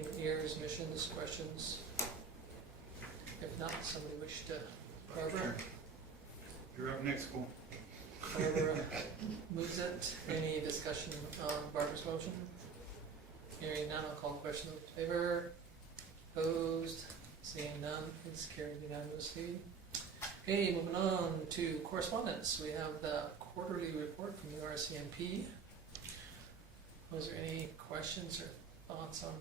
Any ears, missions, questions? If not, somebody wish to, Barbara? You're up next, Cole. Barbara moves it. Any discussion on Barbara's motion? Hearing none, I'll call the question in favor. Opposed? Seeing none, it's carried unanimously. Okay, moving on to correspondence. We have the quarterly report from the RCMP. Was there any questions or thoughts on?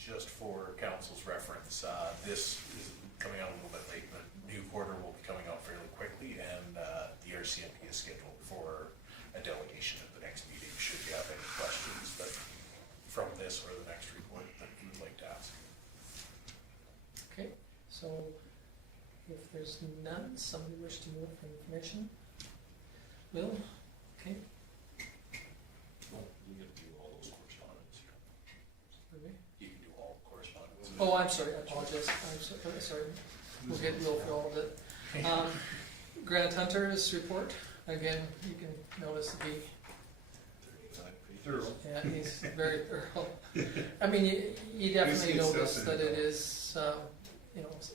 Just for council's reference, this is coming out a little bit late, but new quarter will be coming out fairly quickly, and the RCMP is scheduled for a delegation at the next meeting, should you have any questions that from this or the next report that you would like to ask. Okay, so if there's none, somebody wish to move for information? Will? Okay. Well, you can do all those correspondence here. Okay. You can do all correspondence. Oh, I'm sorry, I apologize. I'm sorry. We'll get Will for all of it. Grant Hunter's report, again, you can notice that 35 pages. Thorough. yeah, he's very thorough. I mean, you definitely Good stuff notice in that it. it is,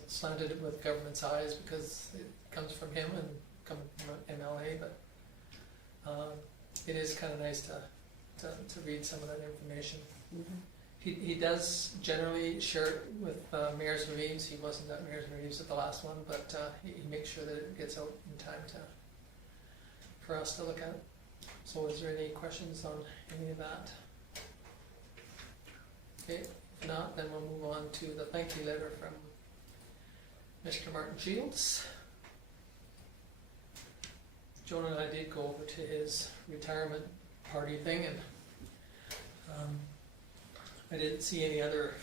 slanted with government's eyes because it comes from him and coming from an MLA, but it is kind of nice to read some of that information. He does generally share it with Mayor's and Reeves. He wasn't at Mayor's and Reeves at the last one, but he makes sure that it gets out in time for us to look at. So is there any questions on any of that? Okay, if not, then we'll move on to the thank you letter from Mr. Martin Shields. Jonah and I did go over to his retirement party thing, and I didn't see any other,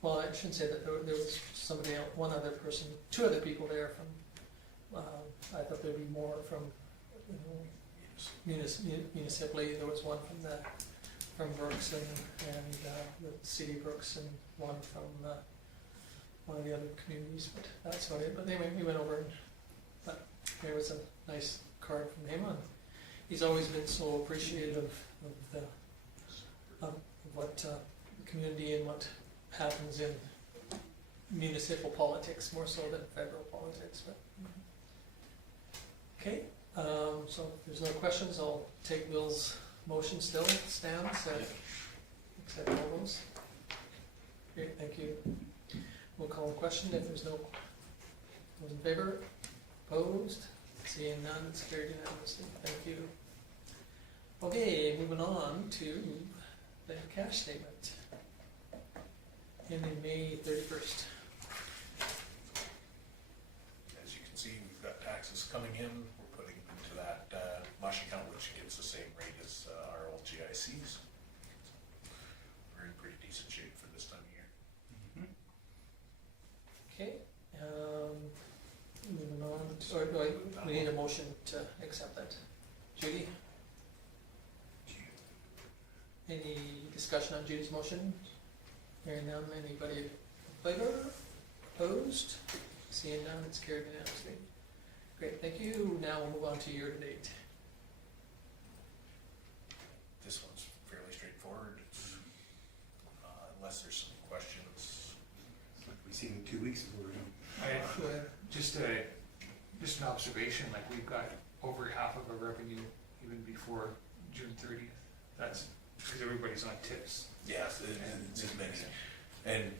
well, I shouldn't say that, there was somebody else, one other person, two other people there from, I thought there'd be more from, municipally. There was one from Brooks and the city Brooks, and one from one of the other communities, but that's about it. But anyway, we went over, and but there was a nice card from him, and he's always been so appreciative of what the community and what happens in municipal politics, more so than federal politics. But okay, so if there's no questions, I'll take Will's motion still stands. Accept all those. Great, thank you. We'll call the question if there's no. Those in favor? Opposed? Seeing none, it's carried unanimously. Thank you. Okay, moving on to the cash statement. Ending May 31st. As you can see, we've got taxes coming in. We're putting into that mush account, which gets the same rate as our old GICs. We're in pretty decent shape for this time of year. Okay, moving on, or we need a motion to accept that. Judy? Any discussion on Judy's motion? Hearing none, anybody in favor? Opposed? Seeing none, it's carried unanimously. Great, thank you. Now we'll move on to year-to-date. This one's fairly straightforward. It's, unless there's some questions. Like we seen 2 weeks ago. Go ahead. Just an observation, like we've got over half of our revenue even before June 30th. That's because everybody's on tips. Yes, it's many. And,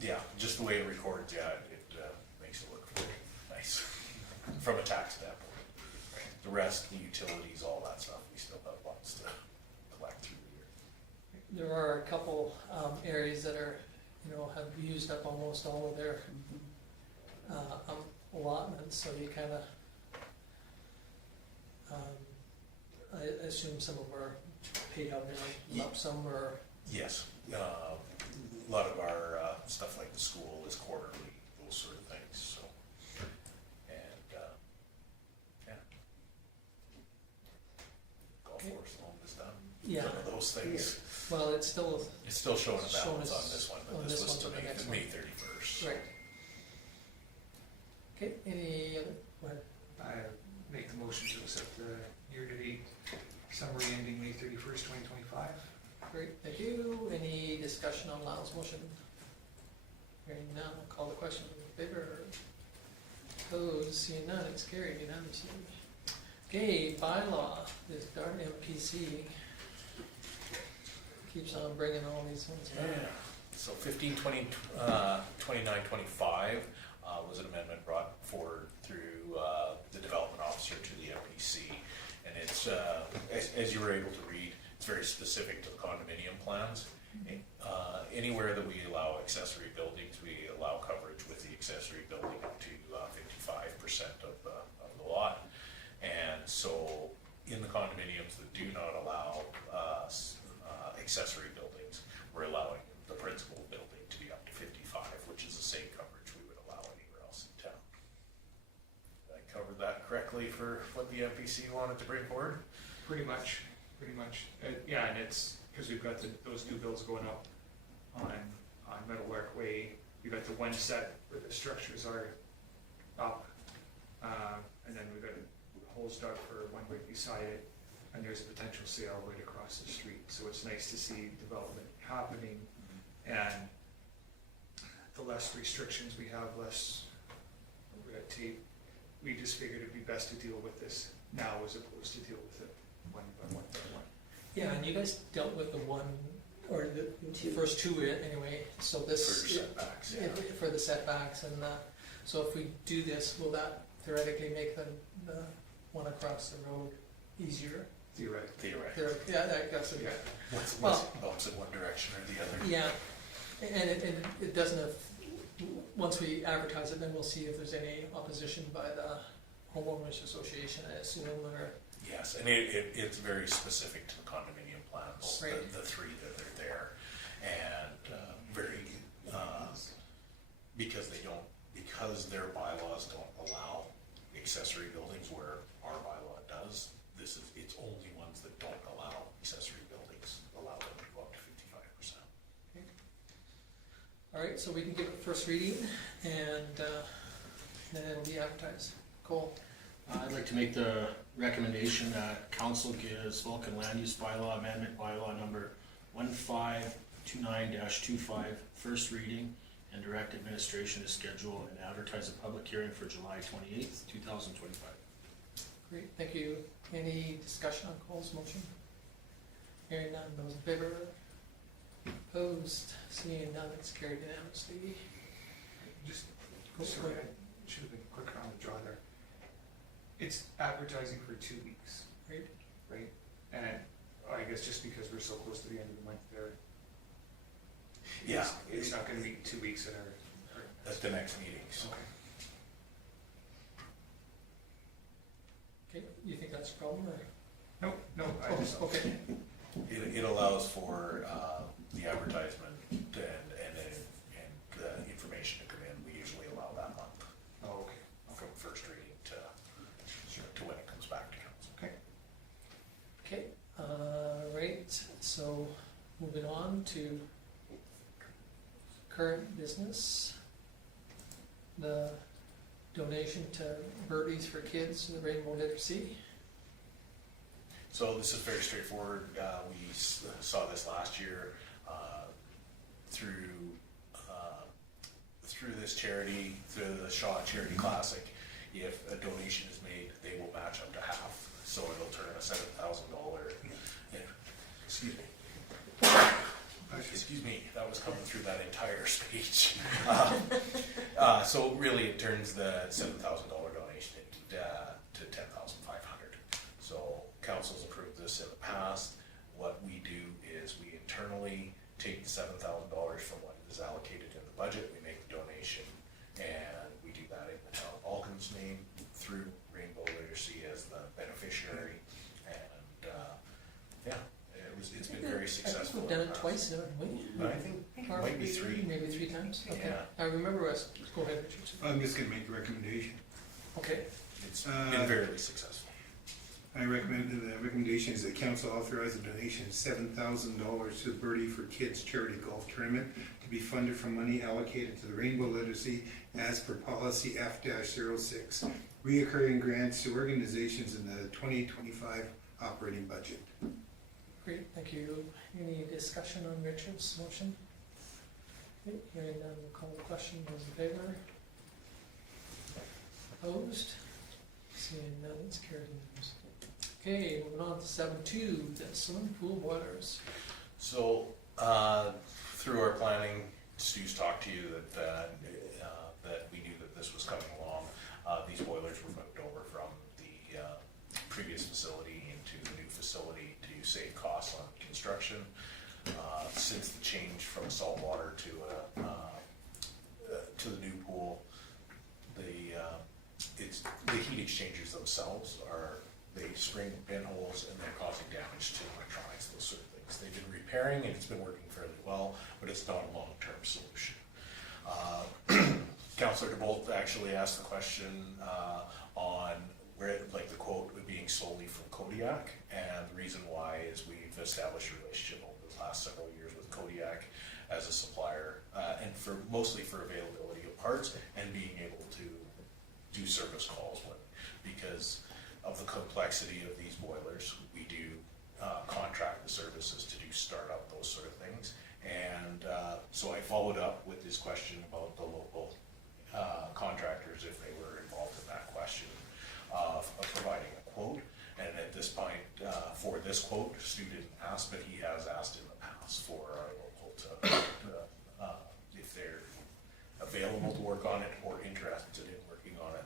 yeah, just the way it records, yeah, it makes it look really nice from a tax standpoint. The rest, the utilities, all that stuff, we still have lots to collect through the year. There are a couple areas that are, have used up almost all of their allotments, so you kind of, I assume some of them are paid out in a lump sum, or Yes, a lot of our stuff like the school is quarterly, those sort of things, so. And, yeah. Golf course loan is done. Yeah. None of those things. well, it's still It's still showing a Showing balance us on this one, on but this this was one to for the next May one. 31st. right. Okay, any other? Go ahead. I make the motion to accept the year-to-date summary ending May 31st, 2025. Great. Great, thank you. Any discussion on Lyle's motion? Hearing none, I'll call the question. In favor? Opposed? Seeing none, it's carried unanimously. Okay, bylaw, this darn MPC keeps on bringing all these ones back. So 1520, 2925 was an amendment brought forward through the development officer to the MPC. And it's, as you were able to read, it's very specific to the condominium plans. Anywhere that we allow accessory buildings, we allow coverage with the accessory building up to 55% of the lot. And so in the condominiums that do not allow accessory buildings, we're allowing the principal building to be up to 55, which is the same coverage we would allow anywhere else in town. Did I cover that correctly for what the MPC wanted to bring forward? Pretty much. Yeah, and it's, because we've got those new builds going up on Meadowlark Way. We've got the one set where the structures are up, and then we've got holes dug for one right beside it, and there's a potential sale right across the street. So it's nice to see development happening, and the less restrictions we have, less red tape. We just figured it'd be best to deal with this now as opposed to deal with it one by one by one. Yeah, and you guys dealt with the one, or the first two anyway, so this. For setbacks, yeah. For the setbacks, and so if we do this, will that theoretically make the one across the road easier? Theoretically. Yeah, I guess, Yeah. Once Well- it bumps in one direction or the other. yeah, and it doesn't have, once we advertise it, then we'll see if there's any opposition by the homeowners association, I assume, or. Yes, and it's very specific to the condominium plans, Right. the three that are there. And very, because their bylaws don't allow accessory buildings where our bylaw does, it's only ones that don't allow accessory buildings, allow them to go up to 55%. All right, so we can give it first reading, and then it'll be advertised. Cole? I'd like to make the recommendation that council gives Vulcan Land Use Bylaw Amendment Bylaw number 1529-25 first reading, and direct administration to schedule and advertise a public hearing for July 28th, 2025. Great, thank you. Any discussion on Cole's motion? Hearing none, those in favor? Opposed? Seeing none, it's carried unanimously. Just, Go for sorry, I it. should have been quicker on the draw there. It's advertising for 2 weeks, Right. right? And I guess just because we're so close to the end of the month there. Yeah. It's not gonna be 2 weeks at our. At the next meeting, so. Okay. Okay, you think that's a problem, or? No, I just. Oh, okay, It allows for the advertisement and the information to come in. We usually allow that month Oh, okay. from first reading to when it comes back to council. okay, right, so moving on to current business. The donation to Birdies for Kids, the Rainbow Literacy. So this is very straightforward. We saw this last year through this charity, through the Shaw Charity Classic. If a donation is made, they will match up to half. So it'll turn a $7,000. Excuse me. Excuse me, that was coming through that entire speech. So really, it turns the $7,000 donation to $10,500. So council's approved this in the past. What we do is we internally take the $7,000 from what is allocated in the budget, we make the donation, and we do that in the town of Alkin's name through Rainbow Literacy as the beneficiary. And it's been very I successful. think we've done it twice, haven't we? I think it might be three. Maybe 3 times? Okay. Yeah. I remember us, go ahead, Richard. I'm just gonna make a recommendation. Okay, It's been very successful. I recommend, the recommendation is that council authorize a donation of $7,000 to the Birdie for Kids charity golf tournament to be funded from money allocated to the Rainbow Literacy as per policy F-06, reoccurring grants to organizations in the 2025 operating budget. Great, thank you. Any discussion on Richard's motion? Okay, hearing none, we'll call the question. Those in favor? Opposed? Seeing none, it's carried unanimously. Okay, moving on to 7.2, the swimming pool boilers. So, through our planning, Stu's talked to you that we knew that this was coming along. These boilers were moved over from the previous facility into the new facility to save costs on construction. Since the change from saltwater to the new pool, the heat exchangers themselves they spring pinholes and they're causing damage to electronics, those sort of things. They've been repairing and it's been working fairly well, but it's not a long-term solution. Councillor DeBolt actually asked the question on where, like, the quote being solely from Kodiak, and the reason why is we've established a relationship over the last several years with Kodiak as a supplier, and mostly for availability of parts and being able to do service calls because of the complexity of these boilers. We do contract the services to do startup, those sort of things. And so I followed up with this question about the local contractors, if they were involved in that question of providing a quote. And at this point, for this quote, Stu didn't ask, but he has asked in the past for our local if they're available to work on it or interested in working on it.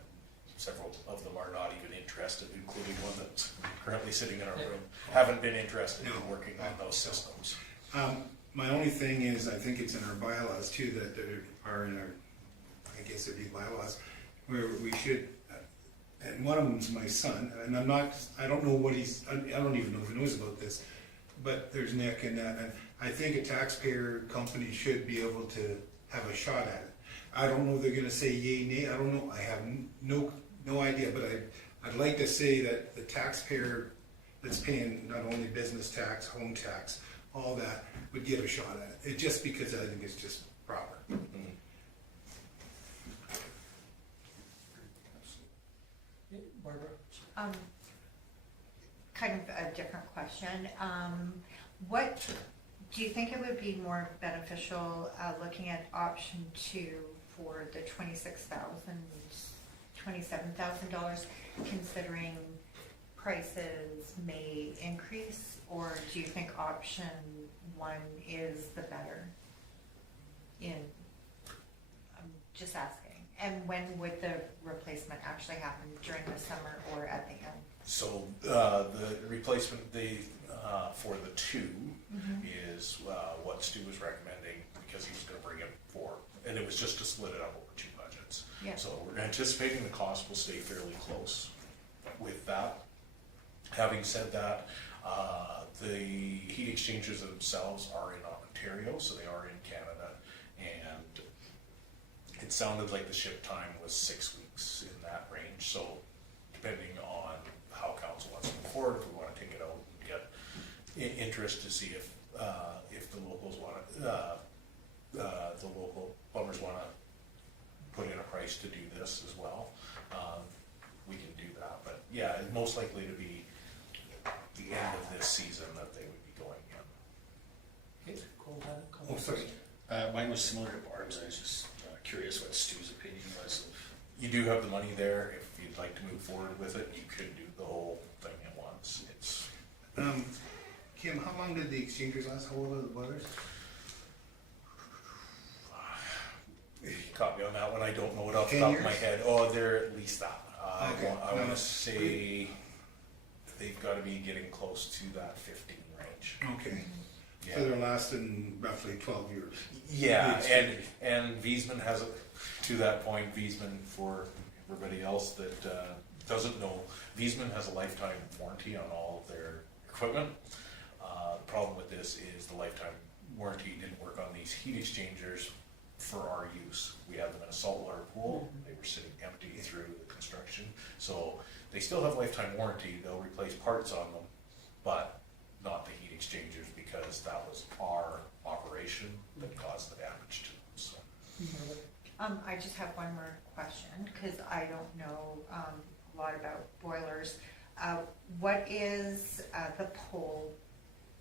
Several of them are not even interested, including one that's currently sitting in our room, haven't been interested in working on those systems. My only thing is, I think it's in our bylaws too, that there are in our, I guess it'd be bylaws, where we should, and one of them's my son, and I don't know what I don't even know if he knows about this, but there's Nick and that, and I think a taxpayer company should be able to have a shot at it. I don't know if they're gonna say yay, nay, I don't know, I have no idea, but I'd like to say that the taxpayer that's paying not only business tax, home tax, all that, would give a shot at it. Just because I think it's just proper. Barbara? Kind of a different question. What do you think it would be more beneficial looking at option 2 for the $27,000, considering prices may increase, or do you think option 1 is the better? I'm just asking. And when would the replacement actually happen, during the summer or at the end? So the replacement for the 2 is what Stu was recommending, because he was going to bring it for, and it was just to split it up over 2 budgets. Yeah. So we're anticipating the cost will stay fairly close with that. Having said that, the heat exchangers themselves are in Ontario, so they are in Canada, and it sounded like the ship time was 6 weeks, in that range. So depending on how council wants to move forward, if we want to take it out and get interest to see if the locals want to, the local plumbers want to put in a price to do this as well, we can do that. But yeah, it's most likely to be the end of this season that they would be going in. Okay, cool, that. Oh, sorry. Mine was similar to Barb's. I was just curious what Stu's opinion was of. You do have the money there. If you'd like to move forward with it, you could do the whole thing at once. It's Kim, how long did the exchangers last? How old are the boilers? You caught me on that one. I don't know it off the 10 top of my years? head. Oh, they're at least that. Okay. I want to say they've got to be getting close to that 15 range. Okay. Yeah. So they're lasting roughly 12 years. Yeah, The and exchangers. Wiesmann has to that point. Wiesmann, for everybody else that doesn't know, Wiesmann has a lifetime warranty on all of their equipment. The problem with this is the lifetime warranty didn't work on these heat exchangers for our use. We had them in a saltwater pool. They were sitting empty through the construction, so they still have lifetime warranty. They'll replace parts on them, but not the heat exchangers, because that was our operation that caused the damage to them. So. I just have one more question, because I don't know a lot about boilers. What is the pole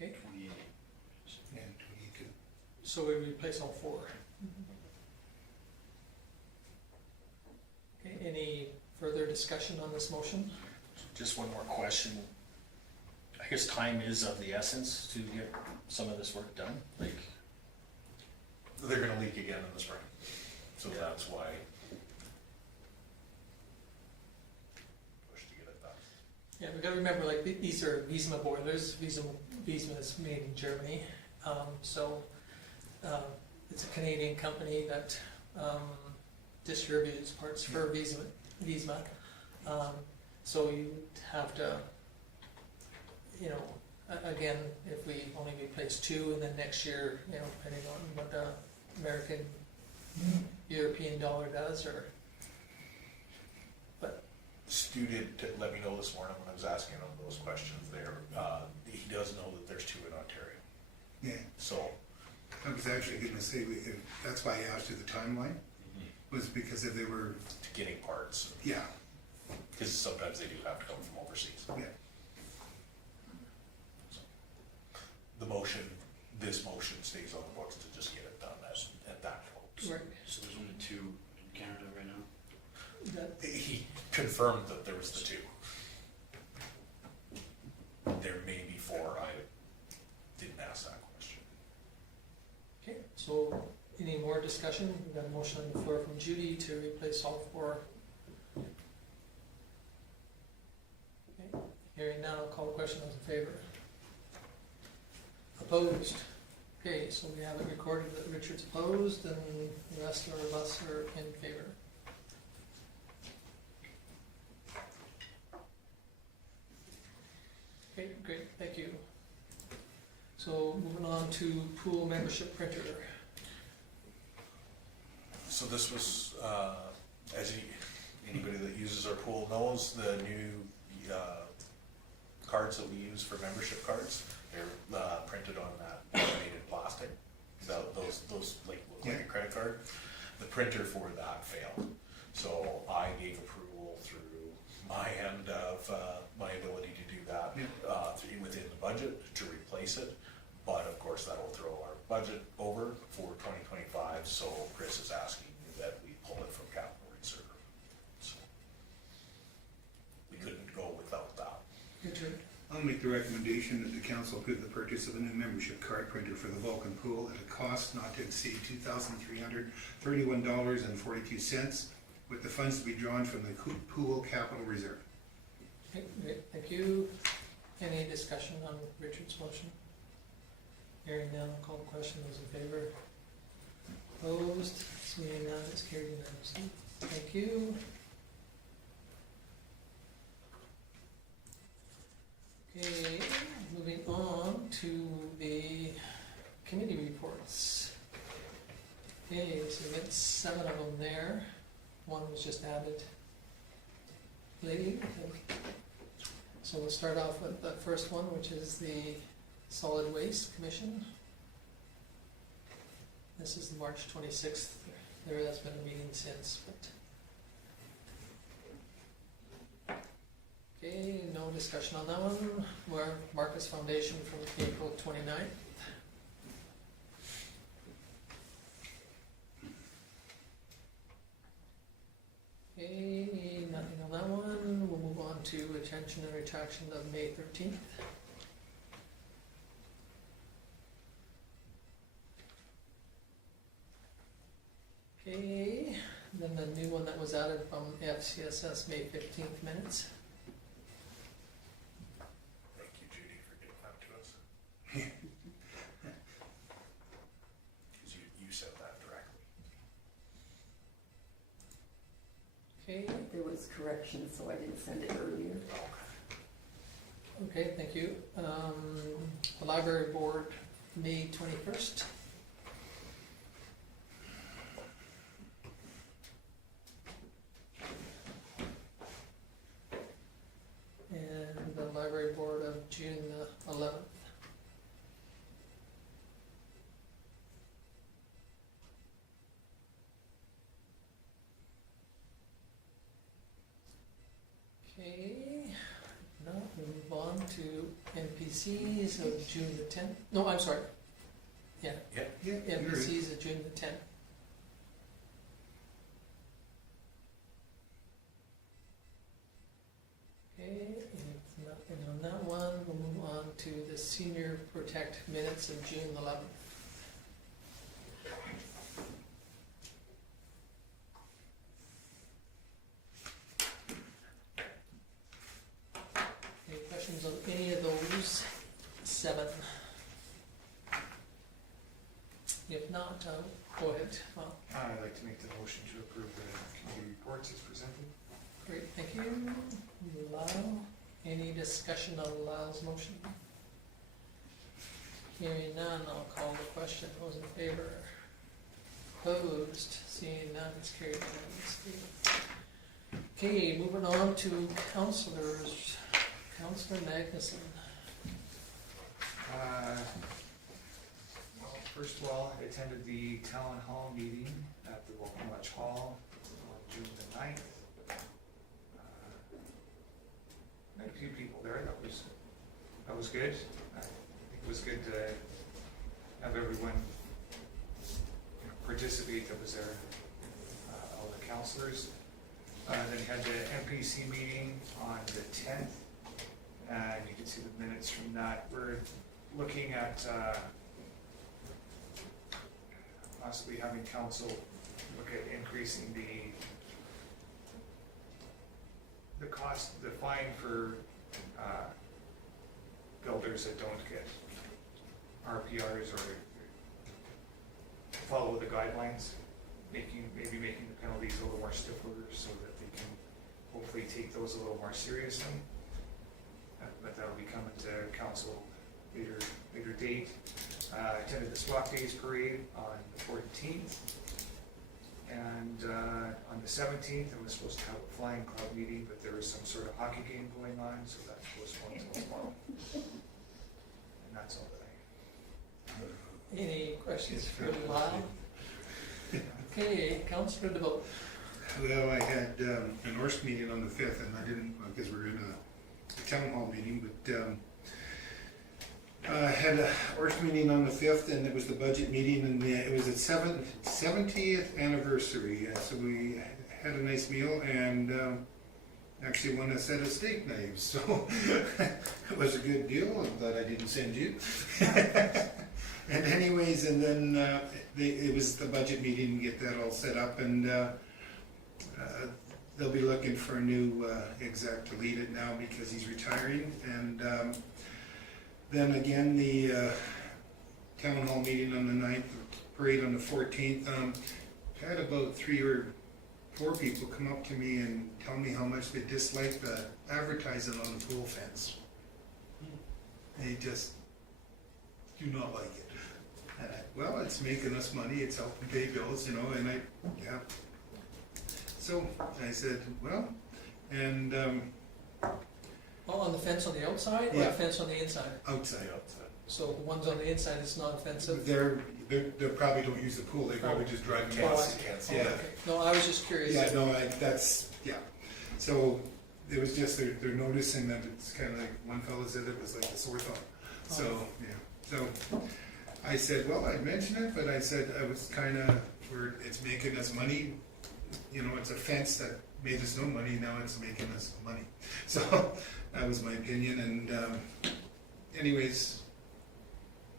Okay, 28. And 22. so we replace all four. Okay, any further discussion on this motion? Just one more question. I guess time is of the essence to get some of this work done, like, They're gonna leak again in the spring, so that's why push to get it done. Yeah, we gotta remember, like, these are Wiesma boilers. Wiesma is made in Germany. So, it's a Canadian company that, distributes parts for Wiesma. So you have to, you know, again, if we only replace two, and then next year, you know, depending on what the American, European dollar does, or, Stu did let me know this morning when I was asking him those questions there. He does know that there's two in Ontario, Yeah, so I was actually gonna say, that's why I asked you the timeline, was because if they were, getting parts, yeah, because sometimes they do have to come from overseas. yeah. This motion stays on the books to just get it done at that quote. right, so there's only 2 in Canada right now? that, He confirmed that there was the two. There may be 4, I didn't ask that question. okay, so any more discussion? We've got a motion on the floor from Judy to replace all four. Okay, hearing none, I'll call the question, those in favor? Opposed? Okay, so we have it recorded that Richard's opposed and the rest of us are in favor. Okay, great, thank you. So moving on to pool membership printer. So this was, anybody that uses our pool knows, the new cards that we use for membership cards, they're printed on that laminated plastic. Those like look like a credit card. The printer for that failed, so I gave approval through my end of my ability to do that within the budget to replace it. But of course, that will throw our budget over for 2025. So Chris is asking that we pull it from capital reserve. So we couldn't go without that. Richard? I'll make the recommendation that the council approve the purchase of a new membership card printer for the Vulcan Pool at a cost not to exceed $2,331.42, with the funds to be drawn from the pool capital reserve. Okay, great, thank you. Any discussion on Richard's motion? Hearing none, I'll call the question, those in favor? Opposed? Seeing none, it's carried unanimously. Thank you. Okay, moving on to the committee reports. Okay, so we got 7 of them there. One was just added late, I think. So we'll start off with the first one, which is the Solid Waste Commission. This is March 26th. There has been a meeting since, but. Okay, no discussion on that one. We're Marcus Foundation from April 29th. Okay, nothing on that one. We'll move on to attention and retraction of May 13th. Okay, then the new one that was added from FCSS May 15th minutes. Thank you, Judy, for getting that to us. Because you said that directly. Okay, There was correction, so I didn't send it earlier. okay, thank you. The library board, May 21st. And the library board of June the 11th. Okay, now we move on to NPC MPCs of June the 10th. No, I'm sorry. Yeah, Yeah, Yeah, you're right. MPCs of June the 10th. Okay, and if nothing on that one, we'll move on to the Senior Protect minutes of June 11th. Any questions on any of those 7? If not, go ahead. Well, I'd like to make the motion to approve the committee reports as presented. great, thank you. Lyle, any discussion on Lyle's motion? Hearing none, I'll call the question. Those in favor? Opposed? Seeing none, it's carried unanimously. Okay, moving on to councilors. Councilor Magnuson. Well, first of all, I attended the town hall meeting at the Welcome Lunch Hall on June the 9th. Met a few people there, that was good. I think it was good to have everyone participate that was there, all the councilors. Then you had the MPC meeting on the 10th, and you can see the minutes from that. We're looking at possibly having council look at increasing the cost, the fine for builders that don't get RPRs or follow the guidelines, maybe making the penalties a little more stiffer so that they can hopefully take those a little more seriously. But that'll be coming to council later date. Attended the Swap Days Parade on the 14th. And on the 17th, I was supposed to have a flying club meeting, but there was some sort of hockey game going on, so that's postponed until tomorrow. And that's all that I Any questions Yes, for sure. Lyle? Okay, Councilor DeVoe. Well, I had an ORSC meeting on the 5th, and I didn't, because we're in a town hall meeting, but I had a ORSC meeting on the 5th, and it was the budget meeting, and it was its 70th anniversary. So we had a nice meal, and actually won a set of steak knives, so it was a good deal. I'm glad I didn't send you. And anyways, and then it was the budget meeting to get that all set up, and they'll be looking for a new exec to lead it now because he's retiring. And then again, the town hall meeting on the 9th, parade on the 14th, had about 3 or 4 people come up to me and tell me how much they dislike the advertising on the pool fence. They just do not like it. And well, it's making us money, it's helping pay bills, and yeah. So I said, well, and Oh, on the fence on the outside or Yeah. the fence on the inside? outside, So the ones on the inside, it's not offensive? they probably don't use the pool, they probably just drive them Oh, by. Can't see Yeah. Okay. No, I was just curious. Yeah, no, yeah. So it was just, they're noticing that it's kind of like, one fellow said it was like a sore thumb. So, yeah, so I said, well, I'd mention it, but I said I was kind of, it's making us money. It's a fence that made us no money, now it's making us money. So that was my opinion, and anyways,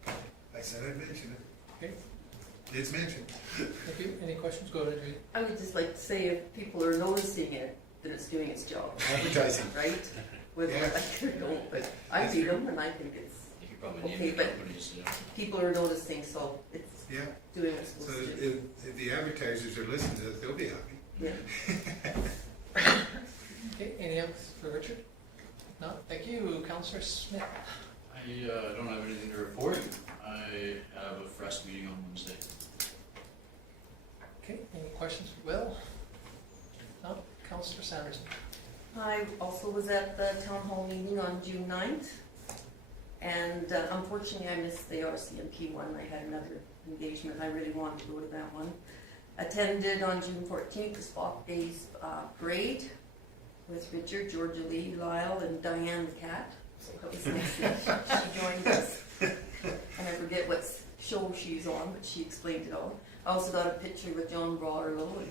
I said I'd mention it. Okay. It's mentioned. Thank you. Any questions? Go ahead, Judy. I would just like to say if people are noticing it, that it's doing its job, Advertising. right? Whether Yeah. I like it or don't, but I read them and I think it's, You could probably Okay, name the but- companies, yeah. people are noticing, so it's Yeah, doing what it's so supposed to do. if the advertisers are listening to it, they'll be happy. Yeah. Okay, any else for Richard? No, thank you. Councilor Smith. I don't have anything to report. I have a fresh meeting on Wednesday. Okay, any questions for Will? No, Councilor Sanderson. I also was at the town hall meeting on June 9th, and unfortunately I missed the RCMP one. I had another engagement. I really wanted to go to that one. Attended on June 14th the Swap Days Parade with Richard, Georgia Lee, Lyle, and Diane the Cat. So that was nice that she joined us. And I forget what show she's on, but she explained it all. I also got a picture with John Barlow and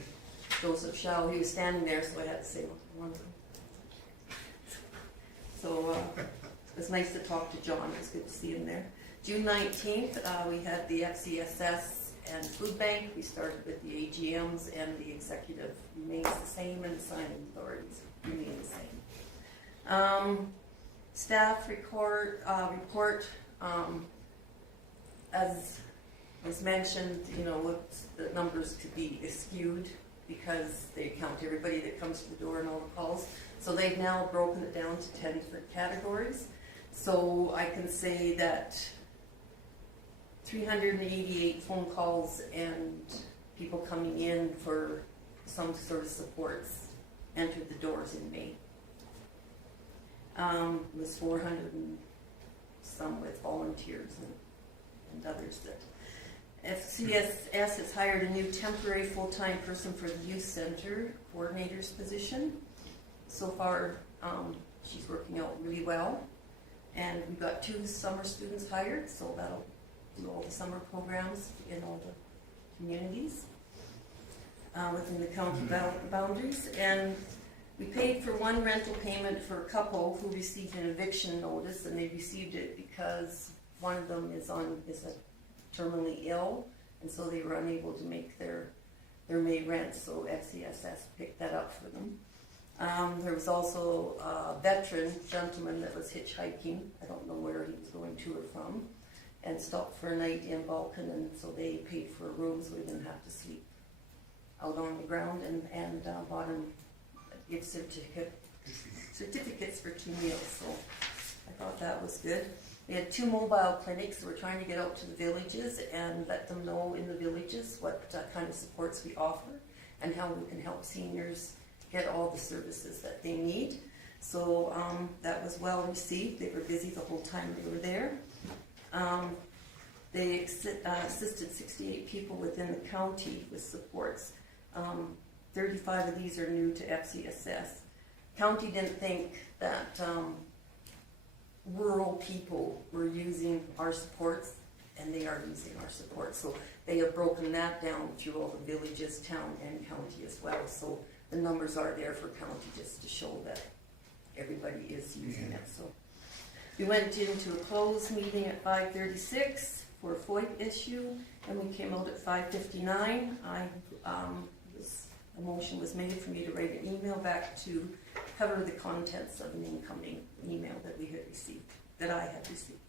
Joseph Shaw. He was standing there, so I had to say one of them. So it was nice to talk to John. It was good to see him there. June 19th, we had the FCSS and food bank. We started with the AGMs, and the executive remains the same, and the signing authorities remain the same. Staff report, as was mentioned, you know, the numbers could be skewed because they count everybody that comes to the door and all the calls. So they've now broken it down to 10 different categories. So I can say that 388 phone calls and people coming in for some sort of supports entered the doors in May. It was 400 and some with volunteers and others that. FCSS has hired a new temporary full-time person for the youth center coordinator's position. So far, she's working out really well. And we've got 2 summer students hired, so that'll do all the summer programs in all the communities within the county boundaries. And we paid for 1 rental payment for a couple who received an eviction notice, and they received it because one of them is terminally ill, and so they were unable to make their May rent, so FCSS picked that up for them. There was also a veteran gentleman that was hitchhiking. I don't know where he was going to or from, and stopped for a night in Vulcan, and so they paid for a room so he didn't have to sleep out on the ground, and bought him gift certificates for 2 meals, so I thought that was good. We had 2 mobile clinics, so we're trying to get out to the villages and let them know in the villages what kind of supports we offer and how we can help seniors get all the services that they need. So that was well received. They were busy the whole time they were there. They assisted 68 people within the county with supports. 35 of these are new to FCSS. County didn't think that rural people were using our supports, and they are using our support. So they have broken that down through all the villages, town, and county as well. So the numbers are there for county just to show that everybody is using it. So we went into a closed meeting at 5:36 for a FOIP issue, and we came out at 5:59. A motion was made for me to write an email back to cover the contents of an incoming email that we had received, that I had received.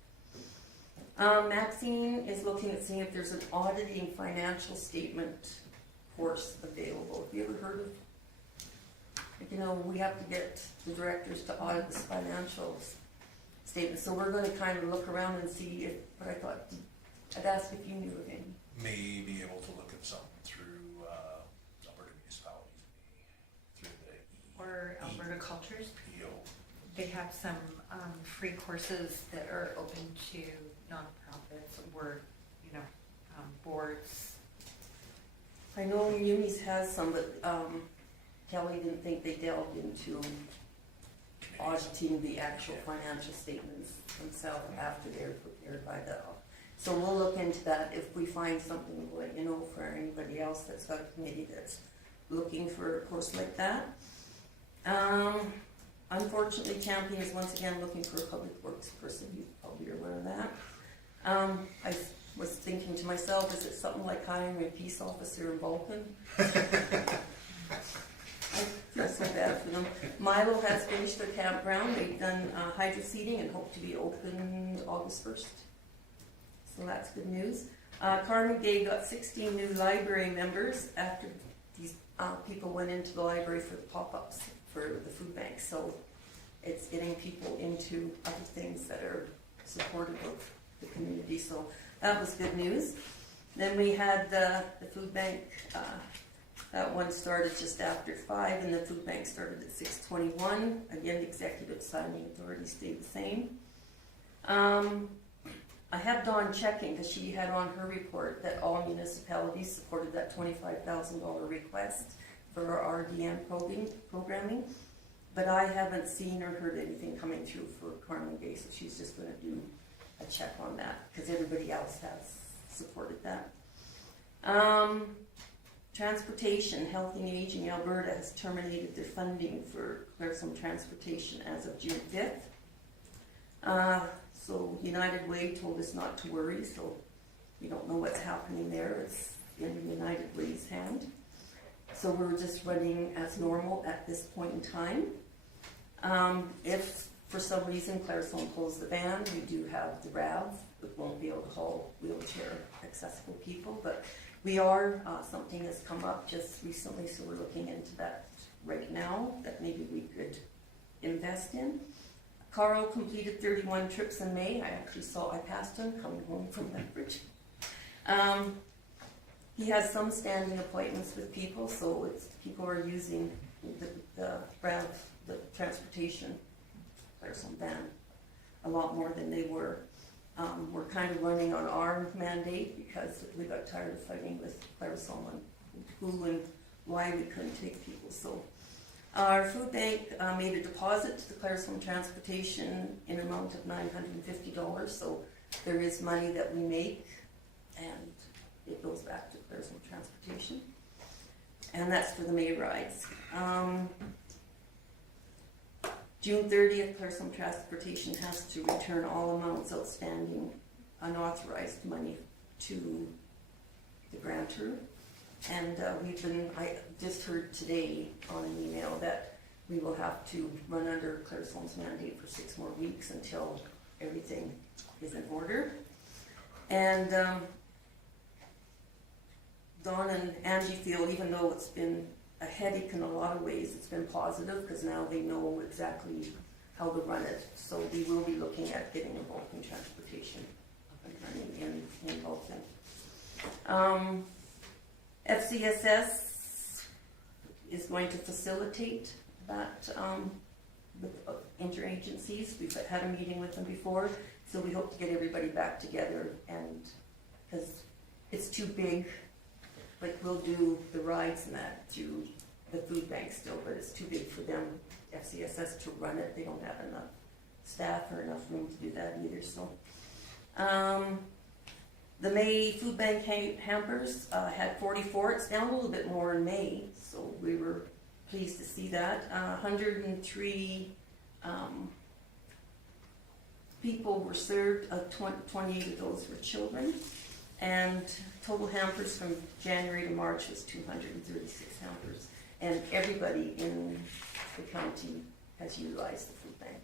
Maxine is looking at seeing if there's an auditing financial statement course available. Have you ever heard of? You know, we have to get the directors to audit this financial statement, so we're going to kind of look around and see if, but I thought, I'd ask if you knew of any. May be able to look at something through Alberta municipalities, maybe through the Or Alberta Cultures. EPO. They have some free courses that are open to nonprofits or, you know, boards. I know Unis has some, but Kelly didn't think they delved into auditing the actual financial statements themselves after they're prepared by the. So we'll look into that. If we find something, we'll let you know for anybody else that's got a committee that's looking for a course like that. Unfortunately, Champion is once again looking for a public works person. You probably are aware of that. I was thinking to myself, is it something like hiring a peace officer in Vulcan? I feel so bad for them. Milo has finished their campground. They've done hydro seeding and hope to be open August 1st. So that's good news. Carmen Gay got 16 new library members after these people went into the library for the pop-ups for the food bank. So it's getting people into other things that are supportive of the community. So that was good news. Then we had the food bank. That one started just after 5, and the food bank started at 6:21. Again, the executive signing authority stayed the same. I have Dawn checking because she had on her report that all municipalities supported that $25,000 request for our RDM programming. but I haven't seen or heard anything coming through for Carmen Gay, so she's just gonna do a check on that, because everybody else has supported that. Transportation, Health and Aging Alberta has terminated their funding for Claresholm Transportation as of June 5th. So United Way told us not to worry, so we don't know what's happening there. It's in United Way's hand. So we're just running as normal at this point in time. If for some reason Claresholm pulls the van, we do have the RAV. It won't be able to haul wheelchair accessible people, but we are, something has come up just recently, so we're looking into that right now, that maybe we could invest in. Carl completed 31 trips in May. I passed him coming home from Lethbridge. He has some standing appointments with people, so people are using the RAV, the transportation, Claresholm van, a lot more than they were. We're kind of running on our mandate because we got tired of fighting with Claresholm and who and why we couldn't take people. So our food bank made a deposit to the Claresholm Transportation in an amount of $950. So there is money that we make, and it goes back to Claresholm Transportation, and that's for the May rides. June 30th, Claresholm Transportation has to return all amounts outstanding unauthorized money to the grantor. And I just heard today on an email that we will have to run under Claresholm's mandate for 6 more weeks until everything is in order. And Dawn and Angie feel, even though it's been a headache in a lot of ways, it's been positive because now they know exactly how to run it. So we will be looking at getting a Vulcan Transportation up and running in Vulcan. FCSS is going to facilitate that with interagencies. We've had a meeting with them before, so we hope to get everybody back together, and because it's too big. Like, we'll do the rides and that through the food bank still, but it's too big for them, FCSS, to run it. They don't have enough staff or enough room to do that either. So, the May food bank hampers had 44. It's down a little bit more in May, so we were pleased to see that. 103 people were served. 28 of those were children. And total hampers from January to March was 236 hampers. And everybody in the county has utilized the food bank,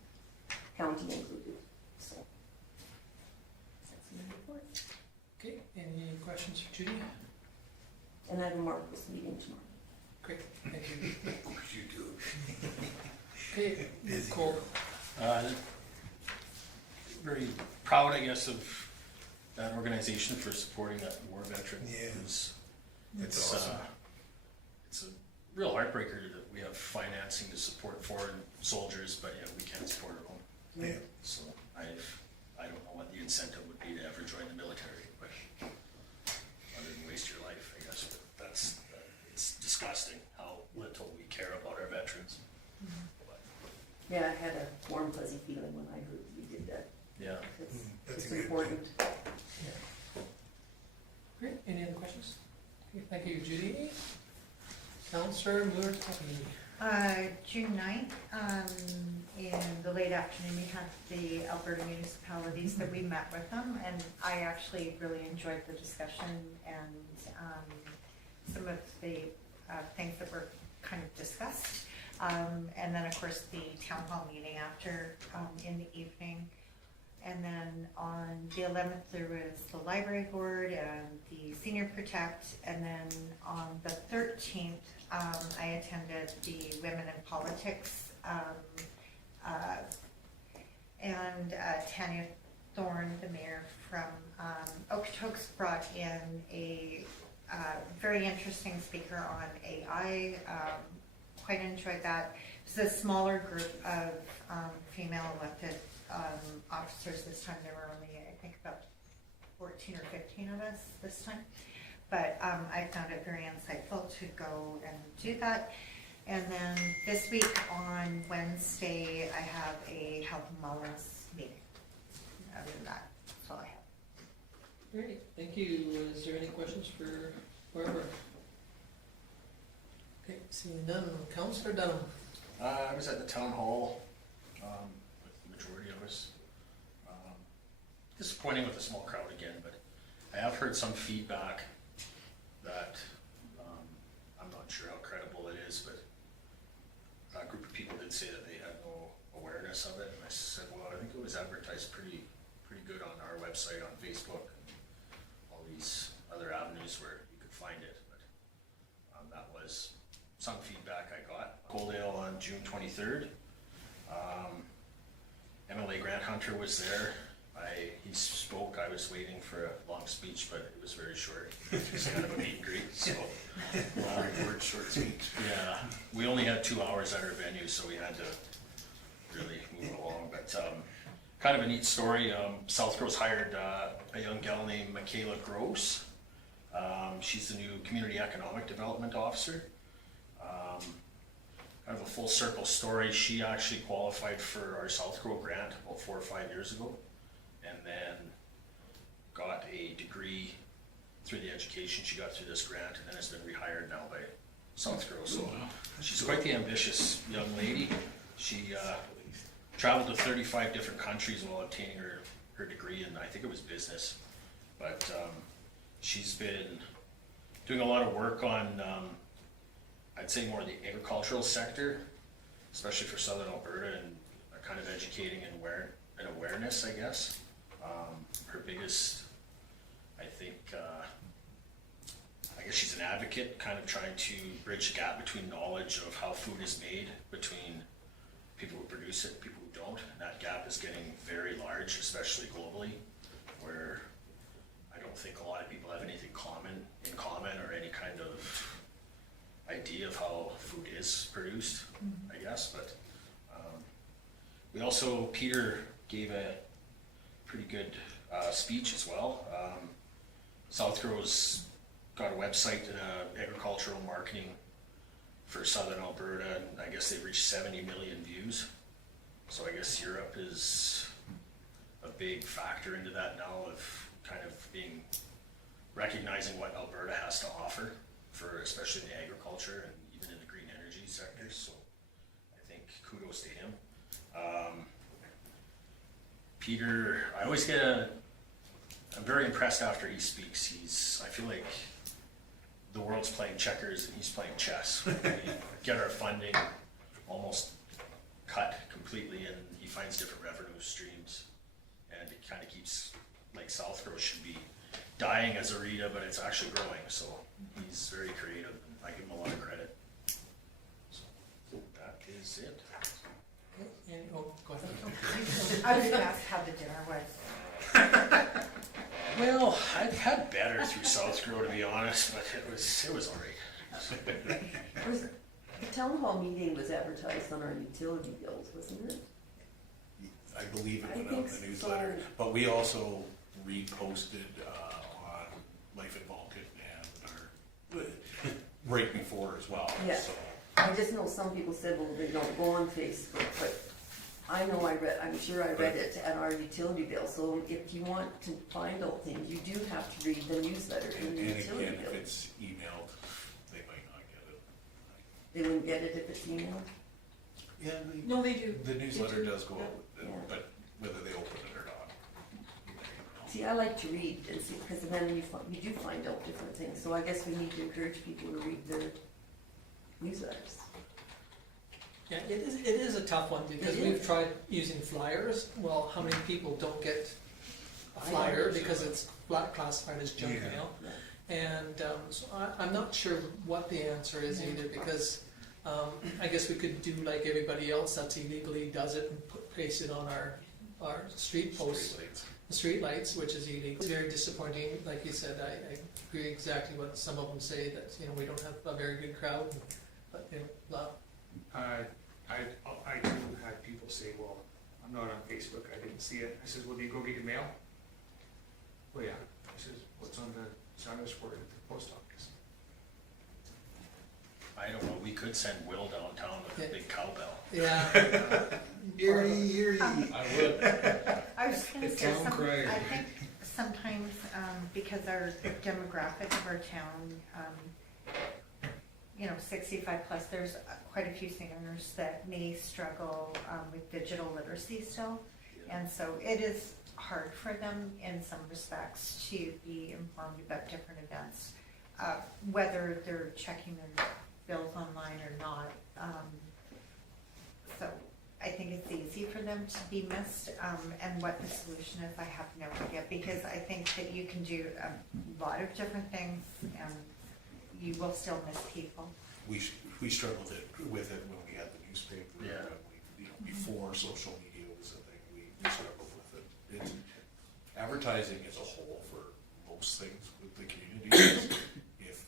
county included. So that's my report. Okay, any questions for Judy? And I have a Marcos meeting tomorrow. Great, thank you. Of course you do. Okay, Busy Cole. Very proud, I guess, of that organization for supporting that war veteran. Yeah. It's awesome. It's a real heartbreaker that we have financing to support foreign soldiers, but yet we can't support our own. Yeah. So I don't know what the incentive would be to ever join the military, but other than waste your life, I guess. But it's disgusting how little we care about our veterans. But, Yeah, I had a warm, fuzzy feeling when I heard we did that. yeah. That's It's a good important. Great, any other questions? Okay, thank you, Judy. Counselor Muir-Tuppy. June 9th, in the late afternoon, we had the Alberta municipalities that we met with them, and I actually really enjoyed the discussion and some of the things that were kind of discussed. And then, of course, the town hall meeting after in the evening. And then on the 11th, there was the library board and the senior protect. And then on the 13th, I attended the women in politics. And Tanya Thorne, the mayor from Okotoks, brought in a very interesting speaker on AI. Quite enjoyed that. It was a smaller group of female elected officers this time. There were only, I think, about 14 or 15 of us this time. But I found it very insightful to go and do that. And then this week on Wednesday, I have a health and wellness meeting. Other than that, that's all I have. Great, thank you. Is there any questions for Barbara? Okay, seeing none. Councillor Dunham. I was at the town hall, with the majority of us. Disappointing with a small crowd again, but I have heard some feedback that, I'm not sure how credible it is, but a group of people did say that they had no awareness of it, and I said, well, I think it was advertised pretty good on our website, on Facebook, and all these other avenues where you could find it, but, that was some feedback I got. Coaldale on June 23rd. MLA Grant Hunter was there. He spoke. I was waiting for a long speech, but it was very short. It was kind of a meet and greet, so. Word, short speech. Yeah, we only had 2 hours at our venue, so we had to really move along, but, kind of a neat story. South Grove's hired, a young gal named Michaela Gross. She's the new Community Economic Development Officer. Kind of a full circle story. She actually qualified for our South Grove grant about 4 or 5 years ago, and then got a degree through the education she got through this grant, and then has been rehired now by South Grove. So she's quite the ambitious young lady. She traveled to 35 different countries while obtaining her degree, and I think it was business. But she's been doing a lot of work on, I'd say more the agricultural sector, especially for Southern Alberta, and kind of educating and awareness, I guess. Her biggest, I think, I guess she's an advocate, kind of trying to bridge the gap between knowledge of how food is made between people who produce it and people who don't. And that gap is getting very large, especially globally, where I don't think a lot of people have anything in common or any kind of idea of how food is produced, I guess. But we also, Peter gave a pretty good speech as well. South Grove's got a website and agricultural marketing for Southern Alberta, and I guess they've reached 70 million views. So I guess Europe is a big factor into that now, of kind of recognizing what Alberta has to offer, for especially in the agriculture and even in the green energy sector. So I think kudos to him. Peter, I'm very impressed after he speaks. I feel like the world's playing checkers and he's playing chess. We get our funding almost cut completely, and he finds different revenue streams, and it kind of keeps, like, South Grove should be dying as a RETA, but it's actually growing. So he's very creative, and I give him a lot of credit. So that is it. Oh, go ahead. I was gonna ask how the dinner was. Well, I've had better through South Grove, to be honest, but it was all right. The town hall meeting was advertised on our utility bills, wasn't it? I believe it I went out in the think newsletter, so. but we also reposted on Life at Vulcan and our right before as well. Yeah. So I just know some people said, well, they don't go on Facebook, but I know I'm sure I read it at our utility bill. So if you want to find out things, you do have to read the newsletter in and the utility again, bill. if it's emailed, they might not get it. They wouldn't get it if it's emailed. Yeah, No, they do. the newsletter does go out, Yeah. but whether they open it or not. See, I like to read and see, because then you do find out different things. So I guess we need to encourage people to read their newsletters. Yeah, it is a tough one, because It we've is. tried using flyers. Well, how many people don't get a I flyer know. because it's classified as junk Yeah. mail? Yeah. And so I'm not sure what the answer is either, because I guess we could do like everybody else that's illegally does it and paste it on our street posts, Streetlights. the street lights, which is illegal. It's very disappointing. Like you said, I agree exactly what some of them say, that, you know, we don't have a very good crowd, but, you know, I too had people say, well, I'm not on Facebook, I didn't see it. I says, well, do you go get your mail? Well, yeah. I says, what's on the notice board at the post office? I I don't know, we could send Will downtown with a Yeah. big cowbell. Yeah, Eerie, eerie. I would. I was just gonna The say, town crier. I think sometimes, because our demographic of our town, 65 plus, there's quite a few seniors that may struggle with digital literacy still. And so it is hard for them in some respects to be informed about different events, whether they're checking their bills online or not. So I think it's easy for them to be missed, and what the solution is, I have no idea, because I think that you can do a lot of different things and you will still miss people. We struggled with it when we had the newspaper. Yeah. Before social media was a thing, we struggled with it. Advertising as a whole for most things with the community is, if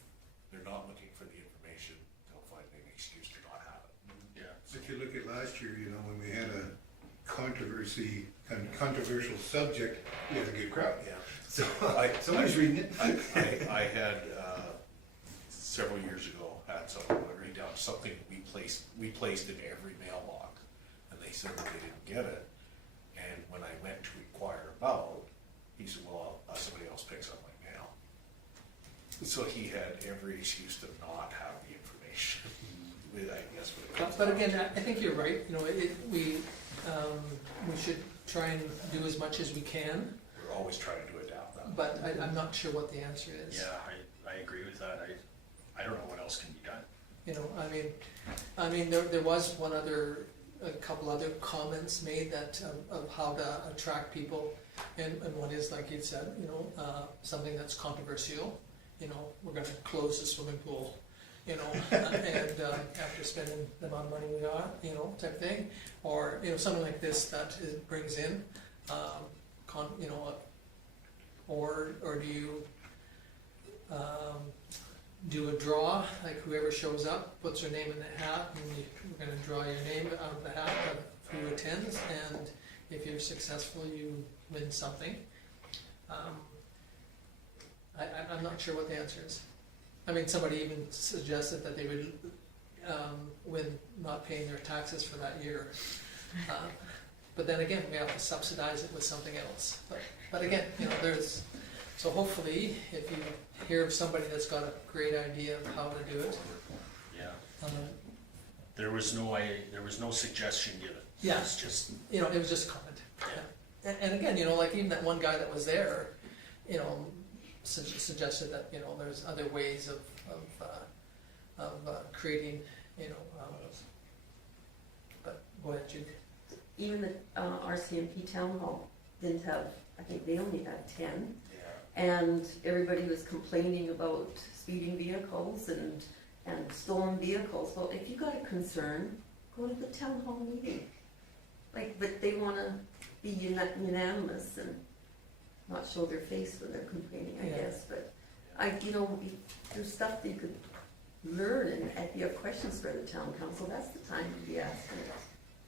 they're not looking for the information, they'll find an excuse to not have it. Yeah. If you look at last year, when we had a controversial subject, we had a good crowd. Yeah. So, I- somebody's reading it. I had, several years ago, had someone write down something we placed in every mailbox, and they said that they didn't get it. And when I went to inquire about, he said, well, somebody else picks up my mail. So he had every excuse to not have the information, I guess. when it comes but down again, to it. I think you're right, we should try and do as much as we can, We're always trying to adapt that. but I'm not sure what the answer is. Yeah, I agree with that. I don't know what else can be done. I mean, there was a couple other comments made that, of how to attract people, and one is, like you said, something that's controversial, we're gonna close the swimming pool, and after spending the amount of money we are, type thing, or, something like this that brings in, or do you, do a draw, like whoever shows up puts their name in the hat, and we're gonna draw your name out of the hat of who attends, and if you're successful, you win something. I'm not sure what the answer is. I mean, somebody even suggested that they would win not paying their taxes for that year. But then again, we have to subsidize it with something else. But again, so hopefully, if you hear of somebody that's got a great idea of how to do it, Yeah. There was no suggestion given. Yeah. It's just, it was just a comment. Yeah. And again, like even that one guy that was there, suggested that, there's other ways of creating, but go ahead, Judy. Even the RCMP town hall didn't have, I think they only had 10. yeah. And everybody was complaining about speeding vehicles and stolen vehicles. Well, if you got a concern, go to the town hall meeting. But they wanna be unanimous and not show their face when they're complaining, I Yeah. guess. But there's stuff that you could learn, and if you have questions for the town council, that's the time to be asking it.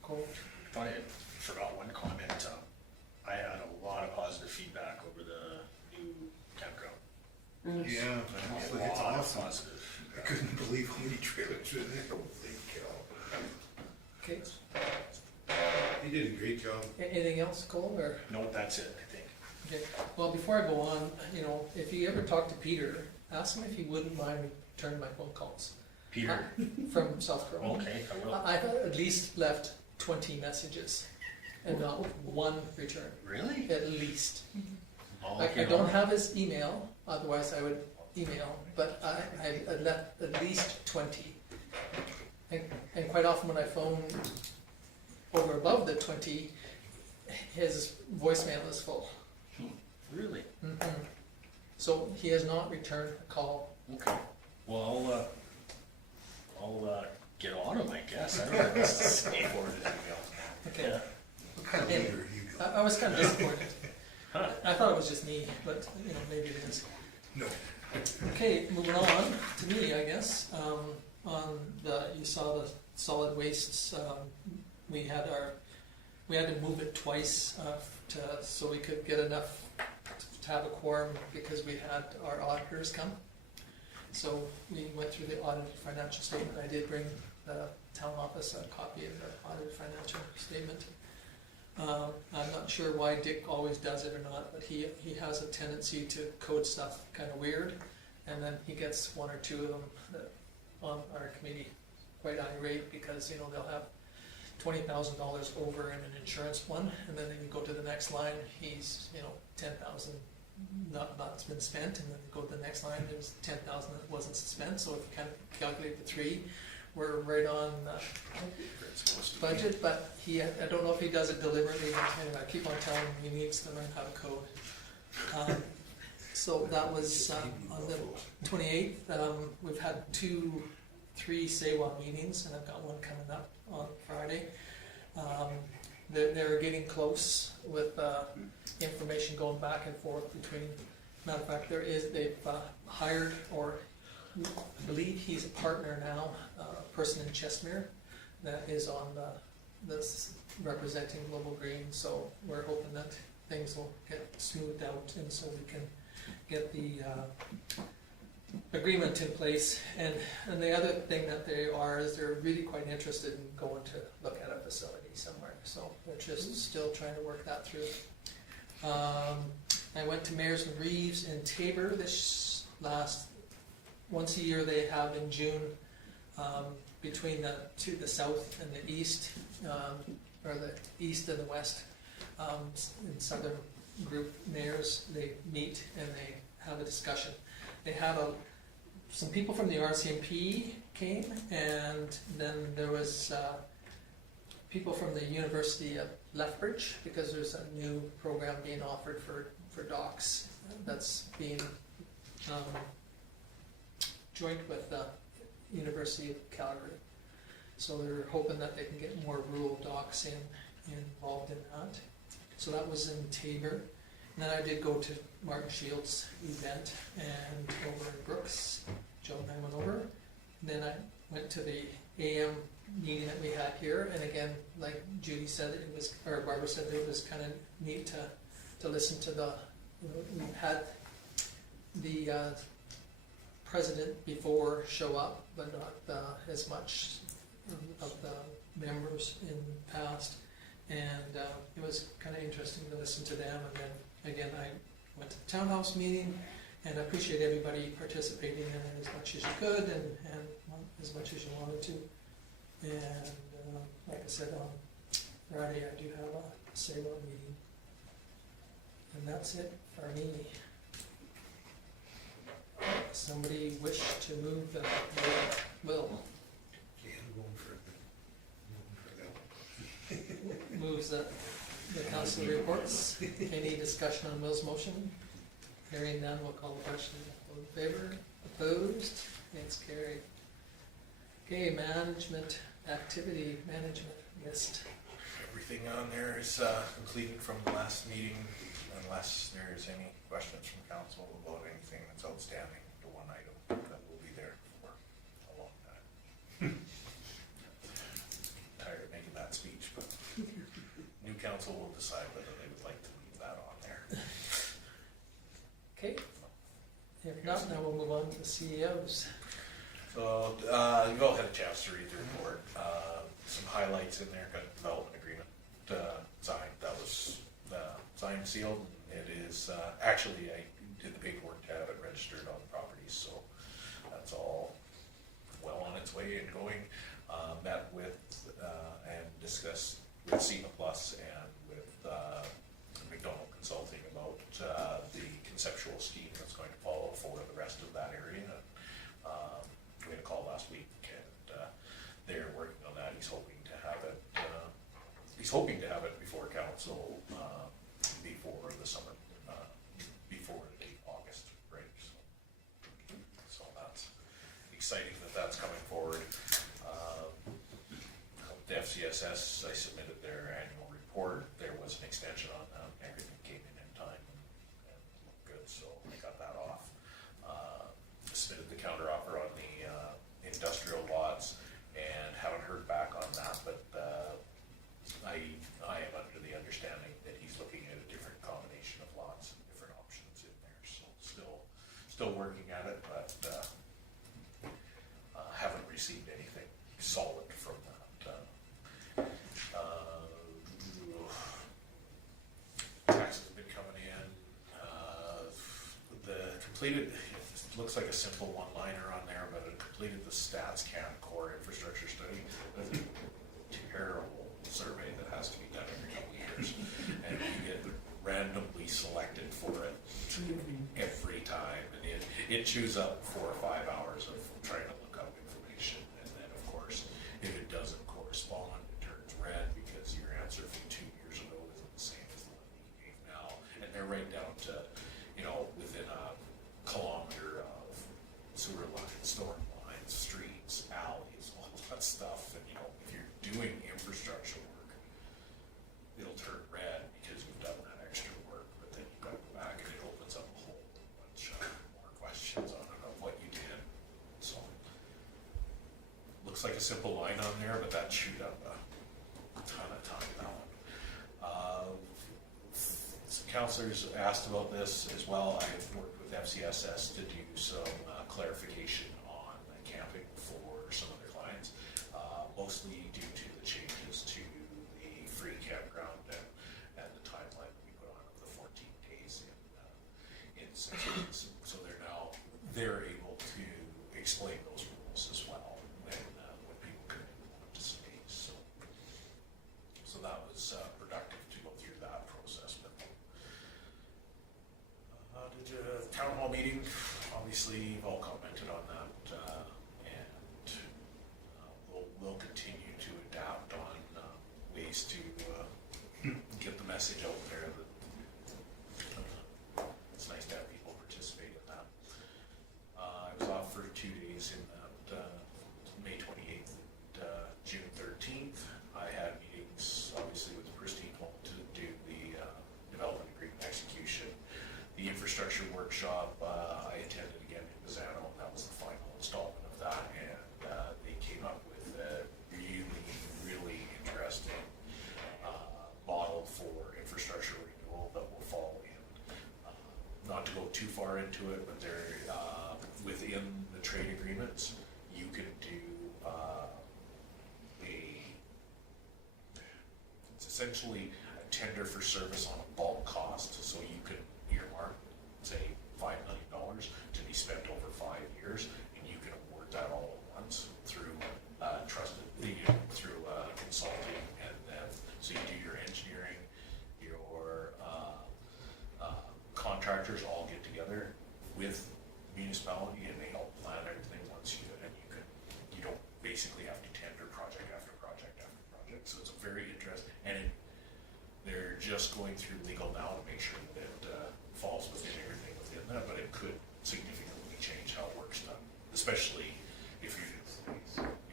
Cool. I forgot one comment. I had a lot of positive feedback over the new campground. Mm. Yeah, A it's lot of awesome. positive I feedback. couldn't believe how many trailers were there. Holy cow. Okay. He did a great job. Anything else, Cole, or? No, that's it, I think. Okay, well, before I go on, if you ever talk to Peter, ask him if he wouldn't mind returning my phone calls Peter, from South Carolina. okay, I will. I've at least left 20 messages and not one return, Really? at least. I'll I look it don't up. have his email, otherwise I would email, but I left at least 20. And quite often when I phone over above the 20, his voicemail is full. Really? Mhm. So he has not returned a call. Okay. Well, I'll get on him, I guess. I don't know what else to say. Forwarded email. Okay, Yeah. What kind of leader are you? I was kind of disappointed. Huh. I thought it was just me, but maybe it is. No. Okay, moving on to me, I guess. You saw the solid wastes. We had to move it twice so we could get enough to have a quorum because we had our auditors come. So we went through the audited financial statement. I did bring the town office a copy of the audited financial statement. I'm not sure why Dick always does it or not, but he has a tendency to code stuff kind of weird, and then he gets one or two of them that on our committee quite irate because, you know, they'll have $20,000 over in an insurance one, and then you go to the next line, he's, you know, 10,000 not's been spent, and then you go to the next line, there's 10,000 that wasn't spent. So if you kind of calculate the three, we're right on It's supposed to be. budget, but I don't know if he does it deliberately. Anyway, I keep on telling him he needs to learn how to code. So that was on the 28th. We've had 3 SEWA meetings, and I've got one coming up on Friday. They're getting close with information going back and forth between. Matter of fact, they've hired, or I believe he's a partner now, a person in Chestmere that is on this representing Global Green. So we're hoping that things will get smoothed out, and so we can get the agreement in place. And the other thing that they are is they're really quite interested in going to look at a facility somewhere. So they're just still trying to work that through. I went to Mayors and Reeves in Tabor this once a year they have in June, between the south and the east, or the east and the west, in southern group mayors, they meet and they have a discussion. They had some people from the RCMP came, and then there was people from the University of Lethbridge, because there's a new program being offered for docs that's being joint with the University of Calgary. So they're hoping that they can get more rural docs involved in that. So that was in Tabor. And then I did go to Martin Shields' event and over in Brooks. Joe and I went over. And then I went to the AM meeting that we had here. And again, like Judy said, or Barbara said, it was kind of neat to listen to we had the president before show up, but not as much of the members in the past. And it was kind of interesting to listen to them. And then again, I went to the townhouse meeting, and I appreciate everybody participating in it as much as you could and as much as you wanted to. And like I said, on Friday I do have a SEWA meeting. And that's it for me. Somebody wish to move the will? Yeah, I'm going for that. Moves the council reports. Any discussion on Will's motion? Hearing none, we'll call the question. All in favor? Opposed? It's carried. Okay, activity management list. Everything on there is completed from the last meeting, unless there's any questions from council about anything that's outstanding. The one item that will be there for a long time. Tired of making that speech, but new council will decide whether they would like to leave that on there. Okay. If not, now we'll move on to the CEOs. So you've all had a chance to read the report. Some highlights in there. Got a development agreement signed. That was signed, sealed. It is actually, I did the paperwork to have it registered on the properties, so that's all well on its way and going. Met with and discussed with SEMA Plus and with McDonald Consulting about the conceptual scheme that's going to follow for the rest of that area. We had a call last week, and they're working on that. He's hoping to have it. Before council, before the summer, before late August, right? So that's exciting that's coming forward. The FCSS, I submitted their annual report. There was an extension on that. Everything came in time and looked good, so I got that off. Submitted the counteroffer on the industrial lots and haven't heard back on that, but I am under the understanding that he's looking at a different combination of lots and different options in there. So still working at it, but solid from that. Taxes have been coming in. The completed, it looks like a simple one-liner on there, but it completed the StatsCan core infrastructure study. That's a terrible survey that has to be done every couple of years, and you get randomly selected for it every time, and it chews up 4 or 5 hours of trying to look up information, and then of course, if it doesn't correspond, it turns red because your answer from 2 years ago isn't the same as the one that you gave now, and they're right down to, you know, within a kilometer of sewer lines, storm lines, streets, alleys, all that stuff, and you know, if you're doing infrastructure work, it'll turn red because you've done that extra work, but then you've got to go back and it opens up a whole bunch of more questions on it of what you did. So, looks like a simple line on there, but that chewed up a ton of time, that one. Some counselors asked about this as well. I've worked with FCSS to do some clarification on camping for some of their clients, mostly due to the changes to the free campground and the timeline we put on of the 14 days in 6 months. So they're able to explain those rules as well when people come in and want to stay. So that was productive to go through that process with them. Town hall meeting, obviously you've all commented on that, and we'll continue to adapt on ways to get the message out there. It's nice to have people participate in that. I was off for 2 days in that May 28th and June 13th. I had meetings, obviously, with the Pristine Home to do the development agreement execution. The infrastructure workshop, I attended again in Pisano, and that was the final installment of that, and they came up with a really, really interesting model for infrastructure renewal that will fall in. Not to go too far into it, but they're within the trade agreements, you can do it's essentially a tender for service on a bulk cost, so you could earmark, say, $5 million to be spent over 5 years, and you can award that all at once through through consulting, and then so you do your engineering, your contractors all get together with municipality, and they help plan everything once you don't basically have to tender project after project after project. So it's a very interesting, and they're just going through legal now to make sure that it falls within everything within that, but it could significantly change how it works done, especially if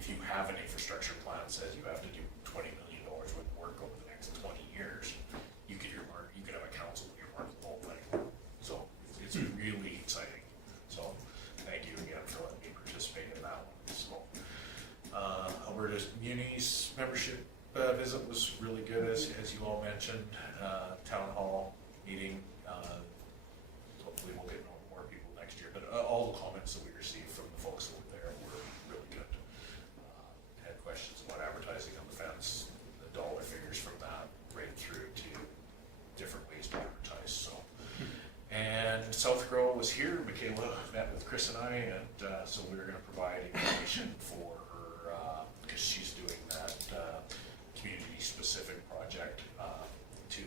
you have an infrastructure plan that says you have to do $20 million worth of work over the next 20 years, you could have a council earmark the whole thing. So it's really exciting. So thank you again for letting me participate in that one. So Alberta's Munis membership visit was really good, as you all mentioned. Town hall meeting. Hopefully we'll get more people next year. But all the comments that we received from the folks that were there were really good. Had questions about advertising on the fence, the dollar figures from that, right through to different ways to advertise. So, and South Grow was here. Michaela met with Chris and I, and so we were going to provide information for her because she's doing that community-specific project to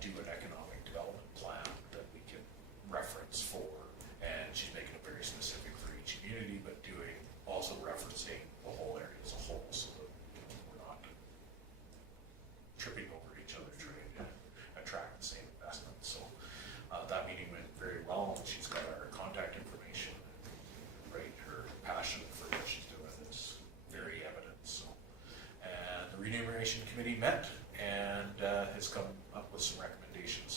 do an economic development plan that we can reference for, and she's making it very specific for each community, but also referencing the whole area as a whole, so that we're not tripping over each other trying to attract the same investment. So that meeting went very well, and she's got our contact information. Right, her passion for what she's doing is very evident. So, and the remuneration committee met and has come up with some recommendations